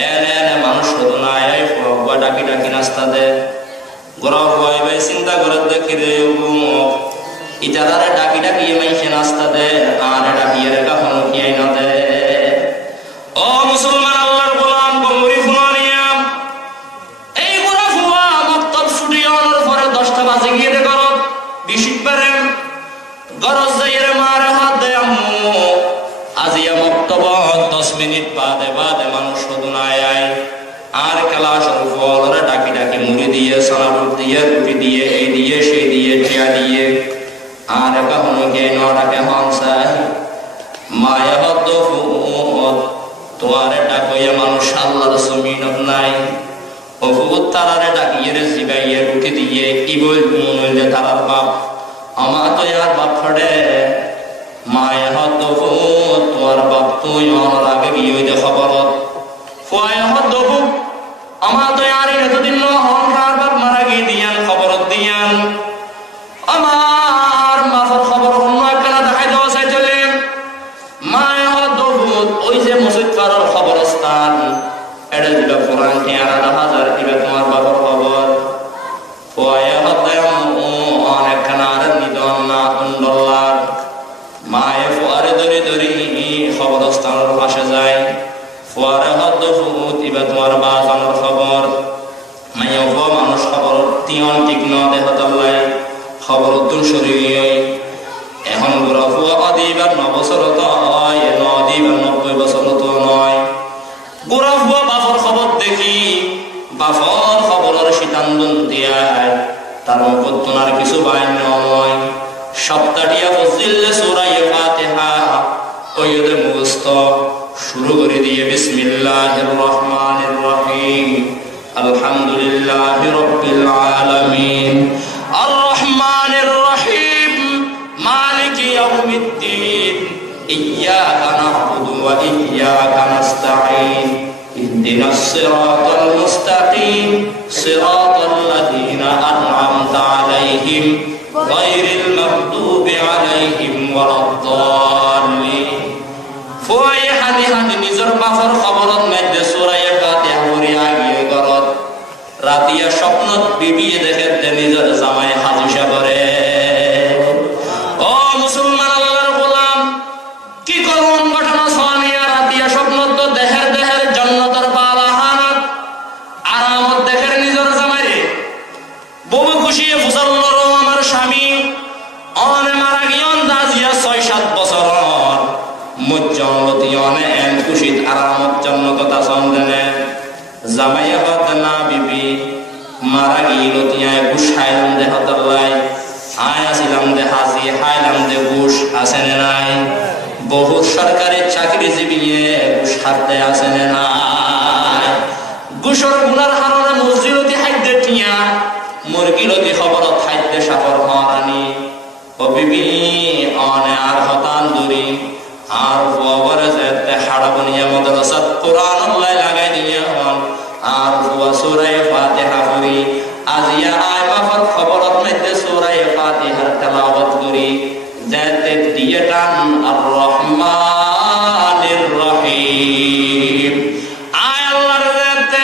এনে মানুষ সদনায় ফুয়া ডাকি ডাকি নাস্তা দে গোরা ফুয়া ভাই চিন্তা করে দেখি রে ইতারারে ডাকি ডাকি মাইছে নাস্তা দে আর ডাকি আর কখনো কিয়াই না দে। ও মুসলমান আল্লাহর গোলাম গমরি ফুনানিয়া এই গোরা ফুয়া মক্তব ছুটিয়ানোর পরে 10টা বাজে গিয়ে দে করত 20 পারে গরজ যাইরে মারে হাত দে আম্মু আজিয়া মক্তব 10 মিনিট বাদে মানুষ সদনায় আয় আর ক্লাস ফলরে ডাকি ডাকি মুড়ি দিয়ে সালাবুট দিয়ে রুটি দিয়ে এই দিয়ে সেই দিয়ে টিয়া দিয়ে আর কখনো কে নটাকে হংসায় মায়া বদ্ধ তোমারে ডাকইয়া মানুষ আল্লাহর জমিনত নাই ও ফুত তারারে ডাকিয়ে রে জিবাইয়ে রুটি দিয়ে কি বল মনলে তারার বাপ আমার তো আর বাপ ফড়ে মায়া বদ্ধ তোমার বাপ তুই অনর আগে গিয়ে দে খবরত ফুয়ায় বদ্ধ আমার তো আর এতদিন ন হনকার বাপ মারা গিয়ে দিয়ান খবরত দিয়ান আমার মাফর খবর অন্য একখানা দেখাই দেওয়া চাই চলে মায়া দৌড় ওই যে মসজিদ পাড়ার খবরস্থান এটা দিবা কোরআন টিয়ারা 10,000 দিবা তোমার বাবার খবর ফুয়ায় হতায় অনেকখানা আর নিদন না কুণ্ডলার মায়ে ফুয়ারে ধরি খবরস্থানের পাশে যায় ফুয়ারে হদ্দ ফুট ইবা তোমার বাজানোর খবর মাইয়া ফুয়া মানুষ খবর তিয়ন ঠিক ন দেহতাল্লাই খবর উদ্দুল শরীর এখন বুড়া ফুয়া দিবার 9 বছর হয় 90 বছর তো নয় বুড়া ফুয়া বাফর খবর দেখি বাফর খবরের শীতান্দন দিয়ায় তার মুখত্তনার কিছু বাইন নয় সপ্তাহটিয়া ফজিল্লে সূরা ফাতিহা ওইদে মুখস্থ শুরু করে দিয়ে বিসমিল্লাহির রহমানির রহিম আলহামদুলিল্লাহি রাব্বিল আলামিন আর রহমানির রহিম মালিকি ইয়াউমিদ্দিন ইয়্যাকা না'বুদু ওয়া ইয়্যাকা নাস্তাঈন ইহদিনাস সিরাতাল মুস্তাকিম সিরাতাল লাযীনা আন'আমতা আলাইহিম গায়রিল মাগদুবি আলাইহিম ওয়ালাদ-দাল্লিন। ফুয়াই হানি নিজের বাফর খবরত মধ্যে সূরা ফাতিহা পড়ি আগিয়ে করত রাতিয়া স্বপ্নত বিবি দেখে নিজের জামাই হাদিসা করে। ও মুসলমান আল্লাহর গোলাম কি করুন ঘটনা সানিয়া রাতিয়া স্বপ্নত তো দেহের জান্নাতের বালাহানাত আরামত দেখে নিজের জামাই বহু খুশি ফুসাল্লর আমার স্বামী অনে মারা গিয়ন দাজিয়া 6-7 বছর মুজ্জলতি অনে এন খুশিত আরামত জান্নাত তা সন্দেনে জামাইয়া বাদনা বিবি মারা গিল তিয়ায় বুশ খাইলাম দে হতাল্লাই আয় আসিলাম দে হাজি খাইলাম দে বুশ আসেনে নাই বহুত সরকারি চাকরিজীবী বুশ খাতে আসেনে নাই গুশর গুনার হারনে মসজিদতি হাইদে টিয়া মুরগিলতি খবরত হাইদে সাফর হরানি ও বিবি অনে আর হতান দুরি আর ফুয়ারে যেতে হাড়াবনিয়া মাদ্রাসাত কোরআন আল্লাহ লাগাই দিয়ে হন আর ফুয়া সূরা ফাতিহা পড়ি আজিয়া আয় বাফর খবরত মধ্যে সূরা ফাতিহার তেলাওয়াত করি যেতে দিয়ে টান আর রহমানির রহিম আয় আল্লাহর যেতে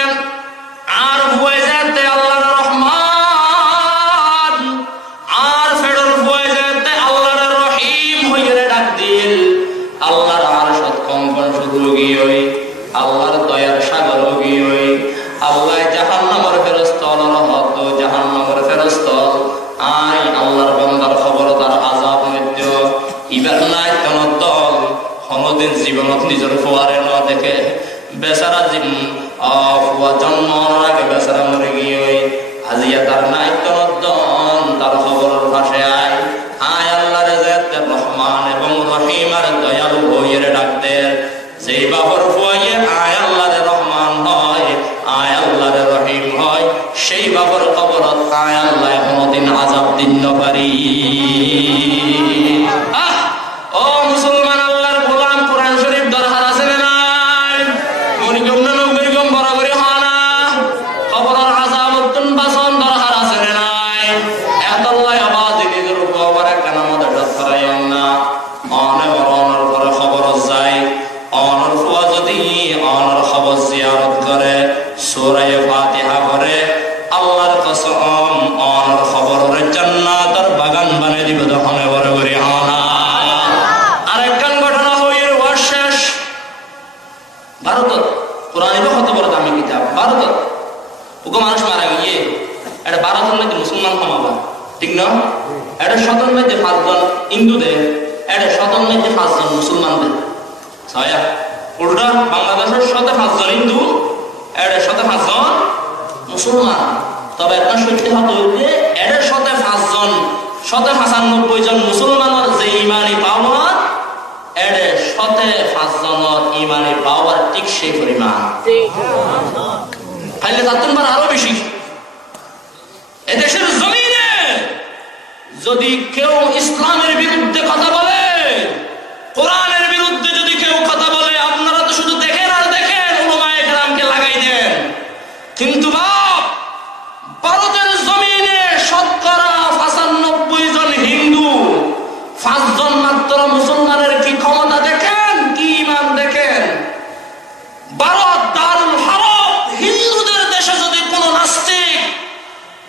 আর ফুয়া যেতে আল্লাহর রহমান আর ফেডর ফুয়া যেতে আল্লাহর রহিম হইরে ডাক দিল আল্লাহর আরশত কম্পন শুরু গিয়ে আল্লাহর দয়ার সাগর গিয়ে আল্লাহ জাহান্নামের ফেরেশতা রহমত জাহান্নামের ফেরেশতা আই আল্লাহর বান্দার খবর তার আযাব মৃত্যু ইবার নাই তনদল হনদিন জীবনত নিজের ফুয়ারে ন দেখে বেচারা ফুয়া জন্মর আগে বেচারা মরে গিয়ে আজিয়া তার নাই তনদন তার খবর ও মুসলমান আল্লাহর গোলাম, কোরআন শরীফ দরকার আছে না নাই? মরিগম না মরিগম বরাবরই হয় না। খবরের আযাবতুন বাসন দরকার আছে না নাই? এত আল্লাহ আওয়াজ নিজের উপর একটা নামাজ করাইও না। অনে বরণের পরে খবর যায়, অনর ফুয়া যদি অনর খবর জিয়ারত করে, সূরা ফাতিহা পড়ে, আল্লাহর কসম অনর খবরের জান্নাতের বাগান বানিয়ে দিবে তখন বড় করে হানা। আরেকখান ঘটনা হইর ওয়াজ শেষ। ভারতত কোরআন কত বড় দামি কিতাব। ভারতত ওকে মানুষ মারা গিয়ে এটা ভারতের মধ্যে মুসলমান ক্ষমাবা, ঠিক না? এটা শতর মধ্যে 5 জন হিন্দুদের, এটা শতর মধ্যে 5 জন মুসলমানদের। ছয়া উল্টা বাংলাদেশের 5 জন হিন্দু, এটা 5 জন মুসলমান। তবে একটা সত্যি হতে হইলে এর 5 জন 95 জন মুসলমানের যে ইমানি পাওয়ার, এর 5 জনের ইমানি পাওয়ার ঠিক সেই পরিমাণ, খাইলে তার আরো বেশি। এদেশের জমিনে যদি কেউ ইসলামের বিরুদ্ধে কথা বলে, কোরআনের বিরুদ্ধে যদি কেউ কথা বলে, আপনারা তো শুধু দেখেন আর দেখেন, উলামায়ে কেরামকে লাগাই দেন। কিন্তু ভারতের জমিনে 95% জন হিন্দু, 5 জন মাত্র মুসলমানের কি ক্ষমতা দেখেন, কি ইমান দেখেন। ভারত দারুল হারব, হিন্দুদের দেশে যদি কোন নাস্তিক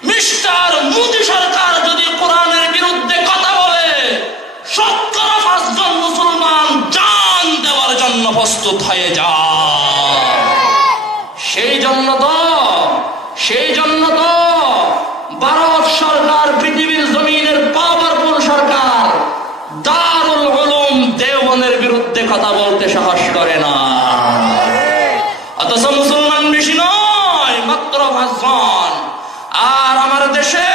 মিস্টার মোদী সরকার যদি কোরআনের বিরুদ্ধে কথা বলে, 5 জন মুসলমান জান দেওয়ার জন্য প্রস্তুত হয়ে যায়। সেই জন্য তো ভারত সরকার পৃথিবীর জমিনের পাওয়ারফুল সরকার দারুল উলুম দেওবন্দের বিরুদ্ধে কথা বলতে সাহস করে না। অথচ মুসলমান বেশি নয়, মাত্র 5 জন। আর আমার দেশে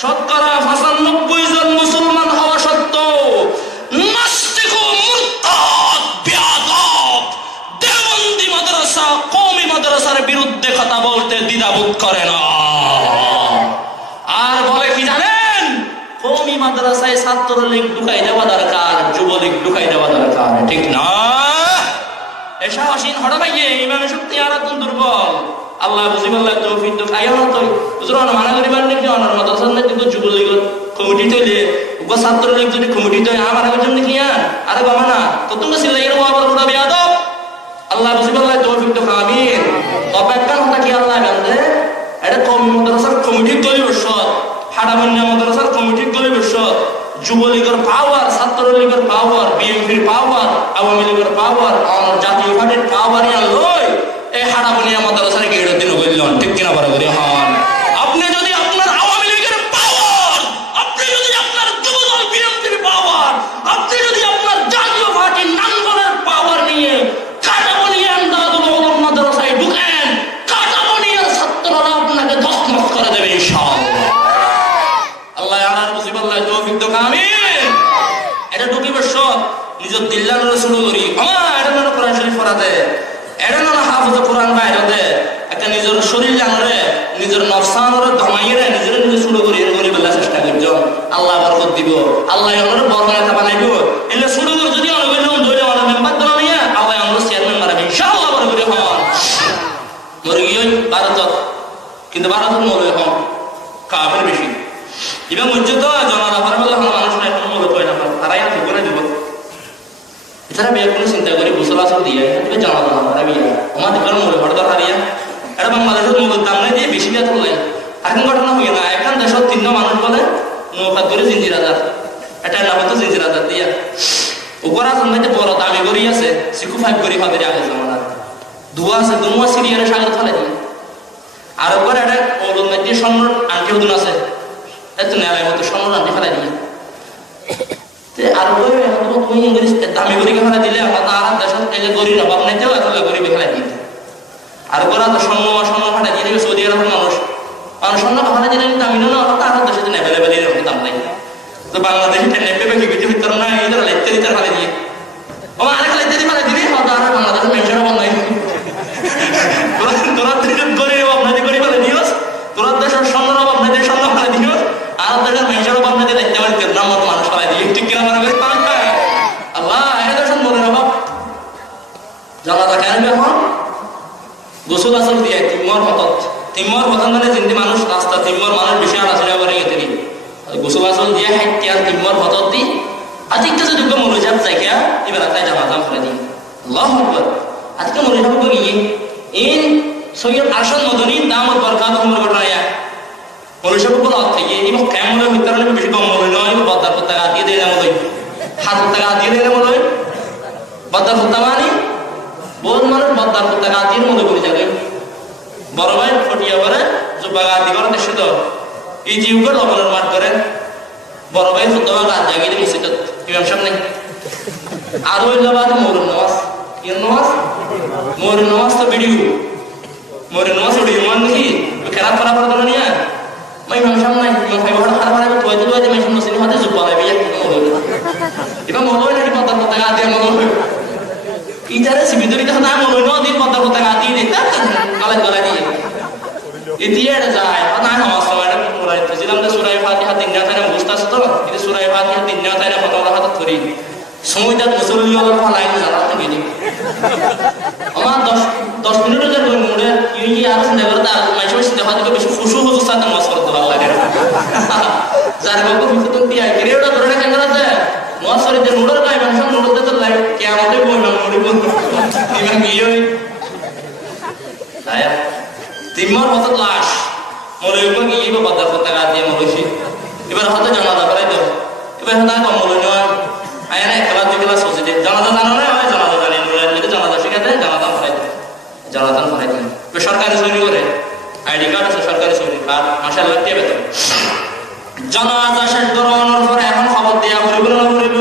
95% জন মুসলমান হওয়া সত্ত্বেও নাস্তিক ও মুরতাদ বেয়াদব দেওবন্দি মাদ্রাসা, কওমি মাদ্রাসার বিরুদ্ধে কথা বলতে দ্বিধাবোধ করে না। আর বলে কি জানেন, কওমি মাদ্রাসায় ছাত্রলীগ ঢুকাই দেওয়া দরকার, যুবলীগ ঢুকাই দেওয়া দরকার, ঠিক না? এসা আসিন হঠাৎ ভাইয়ে ইমানের শক্তি আর দুর্বল। আল্লাহ বুঝিবাল্লাহ তৌফিক তো খাইও না। তো বুঝুন মানা করিবার নাকি অনার মাদ্রাসার নাকি যুবলীগ কমিটি তৈরি ওকে ছাত্রলীগ যদি কমিটি তৈরি আমার আগের জন্য কি আরে বাবা না তো তুমি সিলাইয়ের বাবার ওটা বেয়াদব। আল্লাহ বুঝিবাল্লাহ তৌফিক তো আমিন। তবে একটা কথা কি আল্লাহ জানতে, এটা কওমি মাদ্রাসার কমিটি তৈরি বসত, হাটাবন্যা মাদ্রাসার কমিটি তৈরি বসত, যুবলীগের পাওয়ার, ছাত্রলীগের পাওয়ার, বিএনপির পাওয়ার, আওয়ামী লীগের পাওয়ার, জাতীয় পার্টির পাওয়ার লই এই হাটাবন্যা মাদ্রাসার গেড়ে দিন বললেন, ঠিক কিনা বড় করে হন। আপনি যদি আপনার আওয়ামী লীগের পাওয়ার, আপনি যদি আপনার যুবদল বিএনপির পাওয়ার, আপনি যদি আপনার জাতীয় পার্টির নাঙ্গলের পাওয়ার নিয়ে কাটাবনিয়া দারুল উলুম মাদ্রাসায় ঢুকেন, কাটাবনিয়ার ছাত্ররা আপনাকে ধসমস করে দেবে ইনশাআল্লাহ। আল্লাহ আনার মুসিবাল্লাহ তৌফিক তো আমিন। এটা ঢুকিবে সব নিজের দিল্লার শুরু করি আমার এটা না কোরআন শরীফ পড়াতে, এটা না হাফেজ কোরআন বাইরে একটা নিজের শরীর জানরে, নিজের নফসানরে ধমাইয়ে নিজের নিজে শুরু করি এর গরিব আল্লাহ চেষ্টা করছো, আল্লাহ বরকত দিব, আল্লাহ আমার বড় নেতা বানাইব। এলে শুরু করে যদি অনবৈলম ধরে অনেক মেম্বার দেওয়া নিয়ে আল্লাহ আমরা চেয়ারম্যান বানাবে ইনশাআল্লাহ বড় করে হন। মরে গিয়ে ভারত, কিন্তু ভারতের মনে হন কাফের বেশি। এবার মসজিদ তো জনাদা ফারমাল্লাহ মানুষ এখন মনে হয় না, তারাই ঠিক করে দিব। এছাড়া বিয়ে কোনো চিন্তা করি গোসল আসল দিয়ে জানাদা তারা বিয়ে আমাদের ঘরের মনে হঠাৎ হারিয়া এটা বাংলাদেশের মূলের দাম নাই দিয়ে বেশি বিয়া তুললে এখন ঘটনা হয়ে না। এখন দেশের 3 মানুষ বলে নৌকা ধরে জিঞ্জিরাদার, এটা নাম হতো জিঞ্জিরাদার দিয়া উপরা জন্মাইতে বড় দামি গড়ি আছে, 6-5 গড়ি হবে আগে জমানার ধোয়া আছে, দুনুয়া সিরিয়ারে সাগর ফেলে দিয়ে। আর ওপরে একটা ওলুর মধ্যে স্বর্ণ আন্টি ওদুন আছে, এত নেলার মতো স্বর্ণ আন্টি ফেলে দিয়ে। আর তুমি ইংলিশ দামি গড়িকে ফেলে দিলে আমরা আর দেশের এলে গড়ির অভাব নাই, তেও এত গরিবে ফেলে দিতে। আর ওরা তো স্বর্ণ ফাটা দিয়ে দেবে সৌদি আরবের মানুষ, স্বর্ণ ফাটা দিলে দামি না হতো আর দেশে দিন অ্যাভেলেবেল এরকম দাম নাই। তো বাংলাদেশে নেপে বেশি কিছু ভিতর না এদের লেখতে দিতে ফেলে দিয়ে ও আরেক লেখতে দিয়ে ফেলে দিবি হয়তো আর বাংলাদেশের মেনশন বন্ধ নাই। তোরা গরিব অভাব নাই গরিব ফেলে দিও, তোরা দেশের স্বর্ণের অভাব নাই স্বর্ণ ফেলে দিও, আর দেশের মেনশন অভাব নাই গোসল আসল দিয়ে তিম্মর প্রথম মানে জিন্দি মানুষ রাস্তা তিম্মর মানুষ বেশি আর আসলে আবার গেতে গোসল আসল দিয়ে হাইতে আর তিম্মর হতত দি আজকে যদি মরে যাব জায়গা এবার তাই জামাতাম করে দিই আল্লাহু আকবার আজকে মরে যাব গিয়ে ইন সৈয়দ আরশাদ মদনী দামত বরকাতুহুম ঘটনায়া মরে যাব বলা থেকে এই কেমন ভিতরে বেশি কম মরে নয় বদার পতাকা দিয়ে দেয় না মনে হাত পতাকা দিয়ে দেয় না মনে বদার পতাকা মানে বহুত মানুষ বদার পতাকা দিয়ে মনে করে যাবে বড় ভাই ফটিয়া করে জুবাগা দি করে দেশে তো এই জিউকে লবণের মাঠ করে বড় ভাই ফতোয়া গাছ জাগিয়ে দিয়ে মসজিদ ইমাম সামনে আর ওই লাবাদ মরুন নামাজ কি নামাজ মরুন নামাজ তো ভিডিও মরুন নামাজ ভিডিও মান কি খারাপ খারাপ করে নিয়া মাই ইমাম সামনে ইমাম ভাই বড় খারাপ খারাপ তো তো যে মেশিন মসজিদ হাতে জুবা লাগে এক মরুন ইমাম মরুন নাকি বদার পতাকা দিয়ে মরুন ইজারে সিবিদরিতে না মরুন না দিন বদার পতাকা দিয়ে দিতা কালে গলা দিয়ে ইতিয়ে যায় না নামাজ সময় পুরাই বুঝলাম যে সূরা ফাতিহা তিন রাকাতে মুস্তাস তো এটা সূরা ফাতিহা তিন রাকাতে ফতোয়া হাতে ধরি সময়টা মুসল্লি হলো ফালাই জানা থেকে দি আমার 10 মিনিটের যে মোড়ে কি আর নেভার দা মাইশো সিদ্ধ হাতে বেশি খুশু হুজুর সাথে নামাজ পড়তে ভালো লাগে যার বাবু ফিতন দিয়া গরেওটা ধরে কেন রাতে নামাজ পড়ে যে মোড়ের গায় মানুষ মোড়তে তো লাগে কিয়ামতে বই না মোড়ি বল ইমান গিয়ে আয়া তিম্মর মত লাশ মরে গিয়ে বদার পতাকা দিয়ে মরেছি এবার হাতে জানাজা করাই দাও এবার হাতে কম মরে নয় আয়া না একলা দুই ক্লাস হচ্ছে জানাজা জানো না হয় জানাজা জানি নুরের মধ্যে জানাজা শিখে দেয় জানাজা ফরাই দেয় জানাজা ফরাই দেয় সরকারি সৈনিক করে আইডি কার্ড আছে সরকারি সৈনিক আর মাশাআল্লাহ দিয়ে বেতন জানাজা শেষ করানোর পরে এখন খবর দেয়া করিব না করিব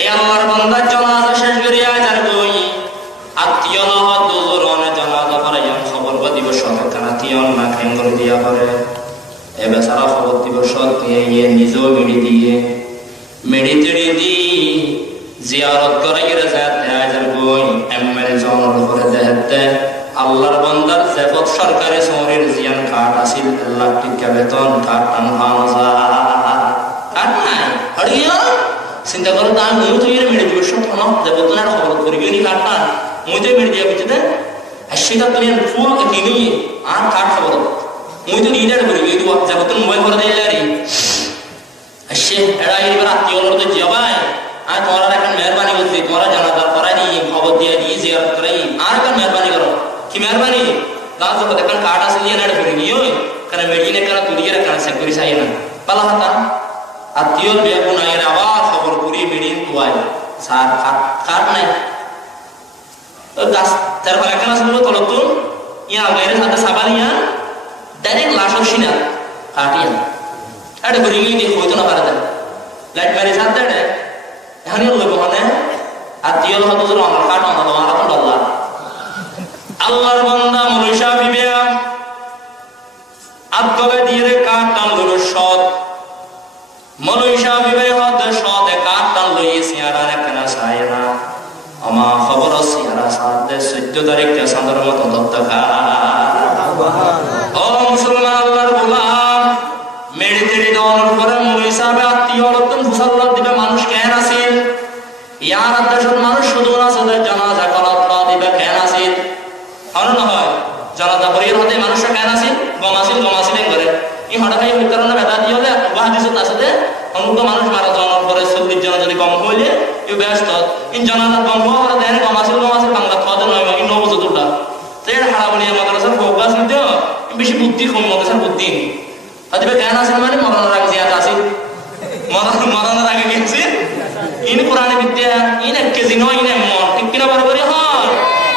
এই আল্লাহর বান্দা জানাজা শেষ করিয়া যার কই আত্মীয় না হত দুজনে জানাজা করাইয়া খবর দিবস সরকার আত্মীয় না কেঙ্গর দিয়া করে এ বেচারা খবর দিবস দিয়ে নিজেও মেডিটেরি দি জিয়ারত করাইয়া যায় যার কই এমএলএ জনর করে দেহতে আল্লাহর বান্দার জেফত সরকারি শহরের জিয়ান কাট আসিল আল্লাহ টিকা বেতন কাট আনহাজা কাট নাই হড়িয়া চিন্তা করো তা মুই তো এর মেডি দিবস থানো জেফত না খবর করি গনি কাট না মুই তো মেডি দিয়া বিচতে আশিটা তুলেন ফুল কিনি আর কাট খবর মুই তো নিডার করি এই তো জেফত মোবাইল করে দিলে রে আশে এড়া এবার আত্মীয় তো জবাই আর তোমরা এখন মেহরবানি করতে তোমরা জানাজা করাই নি খবর দিয়ে দি জিয়ারত করাই আর কেন মেহরবানি করো কি মেহরবানি দাঁত তো দেখেন কাট আসে নিয়ে নাড়ে করে গিয়ে কারণ মেডিনে কারণ তুলিয়ে রাখা সেকুরি চাই না পালা হাতা আত্মীয় বেগুন আয়ের আবার খবর করি মেডিন দুয়াই সার কাট নাই তো গাছ তার পরে কেন আসলে তলতুন ইয়া গায়ের সাথে সাবালিয়া ডাইরেক্ট লাশর সিনা কাটিয়া এটা করে গিয়ে দিয়ে হইতো না পারে লাইট মারি সাথে এখন লোক মানে আত্মীয় হতো যে আমার কাট অন্ত তোমার তো ডল্লা আল্লাহর বান্দা মনুষ্য বিবেয়া আত্মকে দিয়ে রে কাট টান লইল সৎ মনুষ্য বিবেয়া হতে সৎ কাট টান লইয়ে সিয়ারা কেনা চায় না আমা খবর সিয়ারা সাথে 14 তারিখে সাঁতার মতো দত্তকা ও মুসলমান আল্লাহর গোলাম মেডিটেরি দেওয়ার পরে মনুষ্য আত্মীয় লতন মুসল্লাত দিবে মানুষ কেন আসিল ইয়ার দেশের মানুষ শুধু না সাথে জানাজা করা দিবে কেন আসিল আর না হয় জানাজা পড়িয়ে হতে মানুষ কেন আসিল গমাসিলেন করে এই হঠাৎ এই কারণে বেদা দিয়ে হলে ওয়াহাদিস তাসতে অনেক মানুষ মারা যাওয়ার পরে 40 জন যদি কম হইলে এই ব্যস্ত ইন জানাজা কম হওয়ার দেন গমাসিল বাংলা খাওয়া নয় কি নবজ দুটা তাই হারাবলিয়া মাদ্রাসার ফোকাস দিতে বেশি বুদ্ধি কম মাদ্রাসার বুদ্ধি আদিবে কেন আসিল মানে মরণের আগে জিয়াত আসিল মরণের আগে গেছে ইন কোরআনে বিদ্যা ইন 1 কেজি নয় ইন মন ঠিক কিনা বরাবরই হয়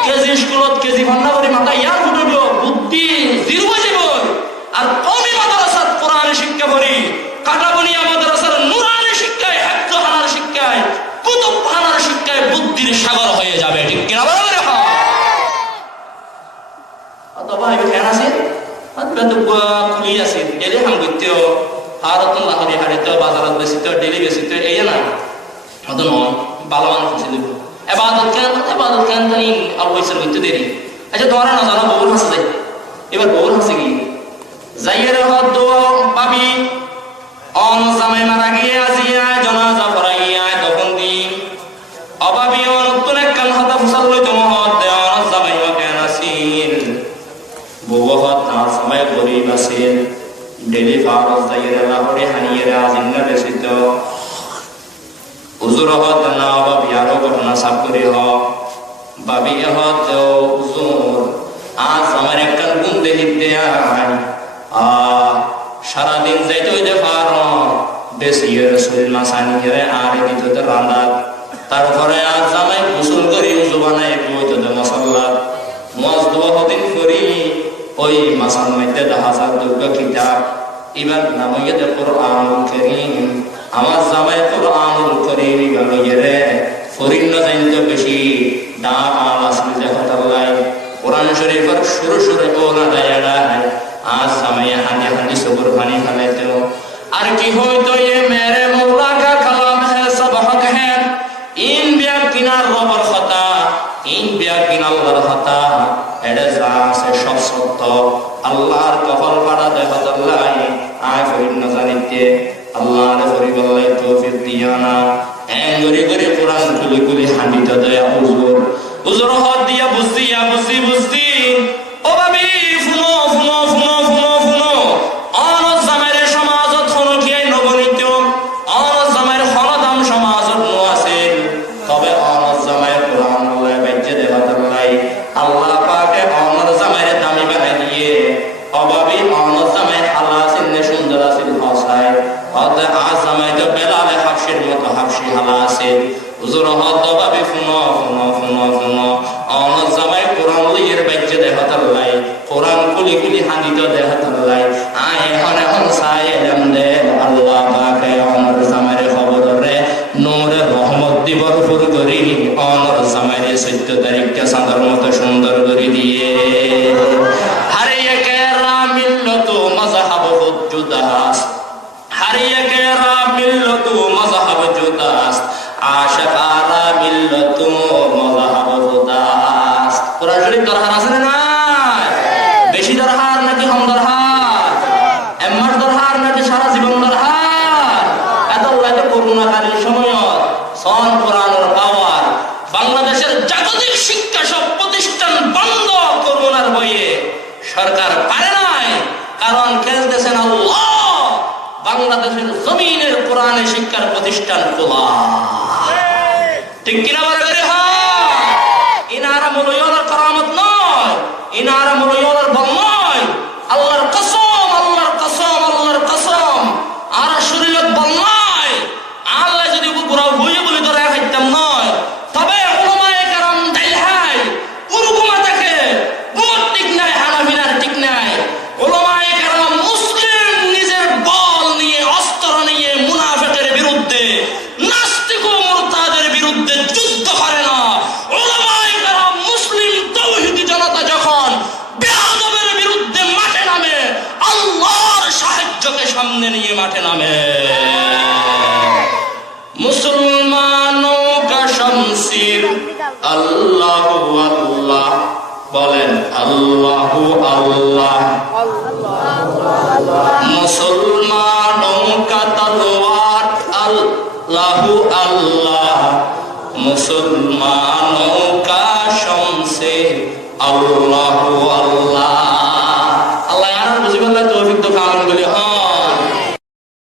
কেজি স্কুলত কেজি ভান্না করে মাথা ইয়ার ফুটব বুদ্ধি জিরো যাব আর কওমি মাদ্রাসাত কোরআন শিক্ষা করি কাটাবনিয়া মাদ্রাসার নূরানি শিক্ষায় হিফজ হানার শিক্ষায় কুতুব হানার শিক্ষায় বুদ্ধির সাগর হয়ে যাবে ঠিক কিনা বরাবরই হয় অথবা এই কেন আছে আদবে তো খুলি আছে ডেলি হাম গইতো হারাতুন লাহরি হারিতো বাজারত বেসিতো ডেলি বেসিতো এই না মদন ভালো মানুষ ছিল ইবাদত কেন জানি অবশ্যই হইতে দেরি আচ্ছা তোমার না জানা বহু হাসে যায় এবার বহু হাসে কি যাইয়ের হদ পাবি অন জামাই মারা গিয়ে আজিয়া জানাজা পড়াইয়া তখন দি অভাবী অনতুন কাল হাতা ফুসাল লই তোমার দেওয়ার জামাই কেন আসিল হানিয়ে আজিন্না বেসিত হুজুর হত না বাবি আরো ঘটনা সাফ করে হ বাবি হত হুজুর আজ আমার একটা গুণ দেখিতে আয় সারাদিন যাইতে হইতে পারো বেশি রসুল মাসানিয়ে আর দিতে রান্না তারপরে আজ জামাই গোসল করি উজু বানাই বইতে মশাল্লা মজ দোয়া হদিন করি ওই মাসান মধ্যে 10,000 দুর্গা কিতাব এবার নামইতে কোরআনুল কারীম আমার জামাই কোরআনুল কারীম গালইরে ফরিন্ন জানতে বেশি দাম আল আসলে জাহাতাল্লাহ কোরআন শরীফের শুরু শুরু ওলা দায়াড়া আজ জামাই হানি হানি সবর পানি খালাইতো আর কি হইতো ये मेरे मौला का कलाम है सब हक है इन बेकिना रबर खता इन बेकिना अल्लाहर खता এডা যা আছে সব সত্য আল্লাহর কফল পাড়া দেখাতাল্লাহ আয় ফরিন্ন জানিতে আল্লাহর ফরিবল্লাহ তৌফিক দিয়ানা এঙ্গরি করে কোরআন খুলে খুলে হাঁটিতে দেয়া হুজুর হুজুর হাত দিয়া বুঝতি ও ভাবি ফুনো ফুনো ফুনো ফুনো ফুনো অনজ জামাইরে সমাজত হনো কি নবনীত অনজ জামাইর হনদাম সমাজত নো আছে তবে অনজ জামাইর কোরআন আল্লাহ বাইজে দেখাতাল্লাহ আল্লাহ পাকে অনজ জামাইরে দামি বানাই দিয়ে অভাবী অনজ জামাই আল্লাহ সিনে সুন্দর আছে ভাষায় হতে আজ জামাই তো বেলালে হাফসির মতো হাফসি হালা আছে হুজুর হত ভাবি ফুনো ফুনো ফুনো ফুনো অনজ জামাই কোরআন লইয়ের বাইজে দেখাতাল্লাহ কোরআন কুলি কুলি হাদিত দেখাতাল্লাহ আয় হনে হন সায়েলাম দে আল্লাহ পাকে অনজ জামাইরে খবর রে নূরে রহমত দি ভরপুর করি অনজ জামাইরে 14 তারিখটা চাঁদের মতো সুন্দর করে দিয়ে হারিয়ে কেরা মিল্লাতু মাযহাব জুদাস হারিয়ে কেরা মিল্লাতু মাযহাব জুদাস আশাকারা মিল্লাতু মাযহাব জুদাস কোরআন শরীফ দরহার আছে না বেশি দরহার নাকি কম দরহার এমমাস দরহার নাকি সারা জীবন দরহার এত লাগে করোনাকালীন সময় সন কোরআনের পাওয়ার বাংলাদেশের জাগতিক শিক্ষা সব প্রতিষ্ঠান বন্ধ করোনার ভয়ে সরকার পারে নাই কারণ খেলতেছেন আল্লাহ বাংলাদেশের জমিনের কোরআনে শিক্ষার প্রতিষ্ঠান খোলা ঠিক কিনা বলে হয় ইনারা মুলয়নের কারামত নয় ইনারা মুলয়নের বল নয় আল্লাহর কসম আল্লাহর কসম আল্লাহর কসম আর শরীয়ত বল নয় আল্লাহ যদি বুড়া হয়ে বলে ধরে খাইতাম নয় তবে উলামায়ে কেরাম দাইহাই উরুকুমা থাকে বুট ঠিক নাই হানাফিনার ঠিক নাই উলামায়ে কেরাম মুসলিম নিজের বল নিয়ে অস্ত্র নিয়ে মুনাফিকের বিরুদ্ধে নাস্তিক ও মুরতাদের বিরুদ্ধে যুদ্ধ করে না উলামায়ে কেরাম মুসলিম তাওহীদি জনতা যখন বেয়াদবের বিরুদ্ধে মাঠে নামে আল্লাহর সাহায্যকে সামনে নিয়ে মাঠে নামে মুসলমানों का शमशीर अल्लाह अल्लाह बोलें अल्लाह अल्लाह मुसलमानों का तलवार अल्लाह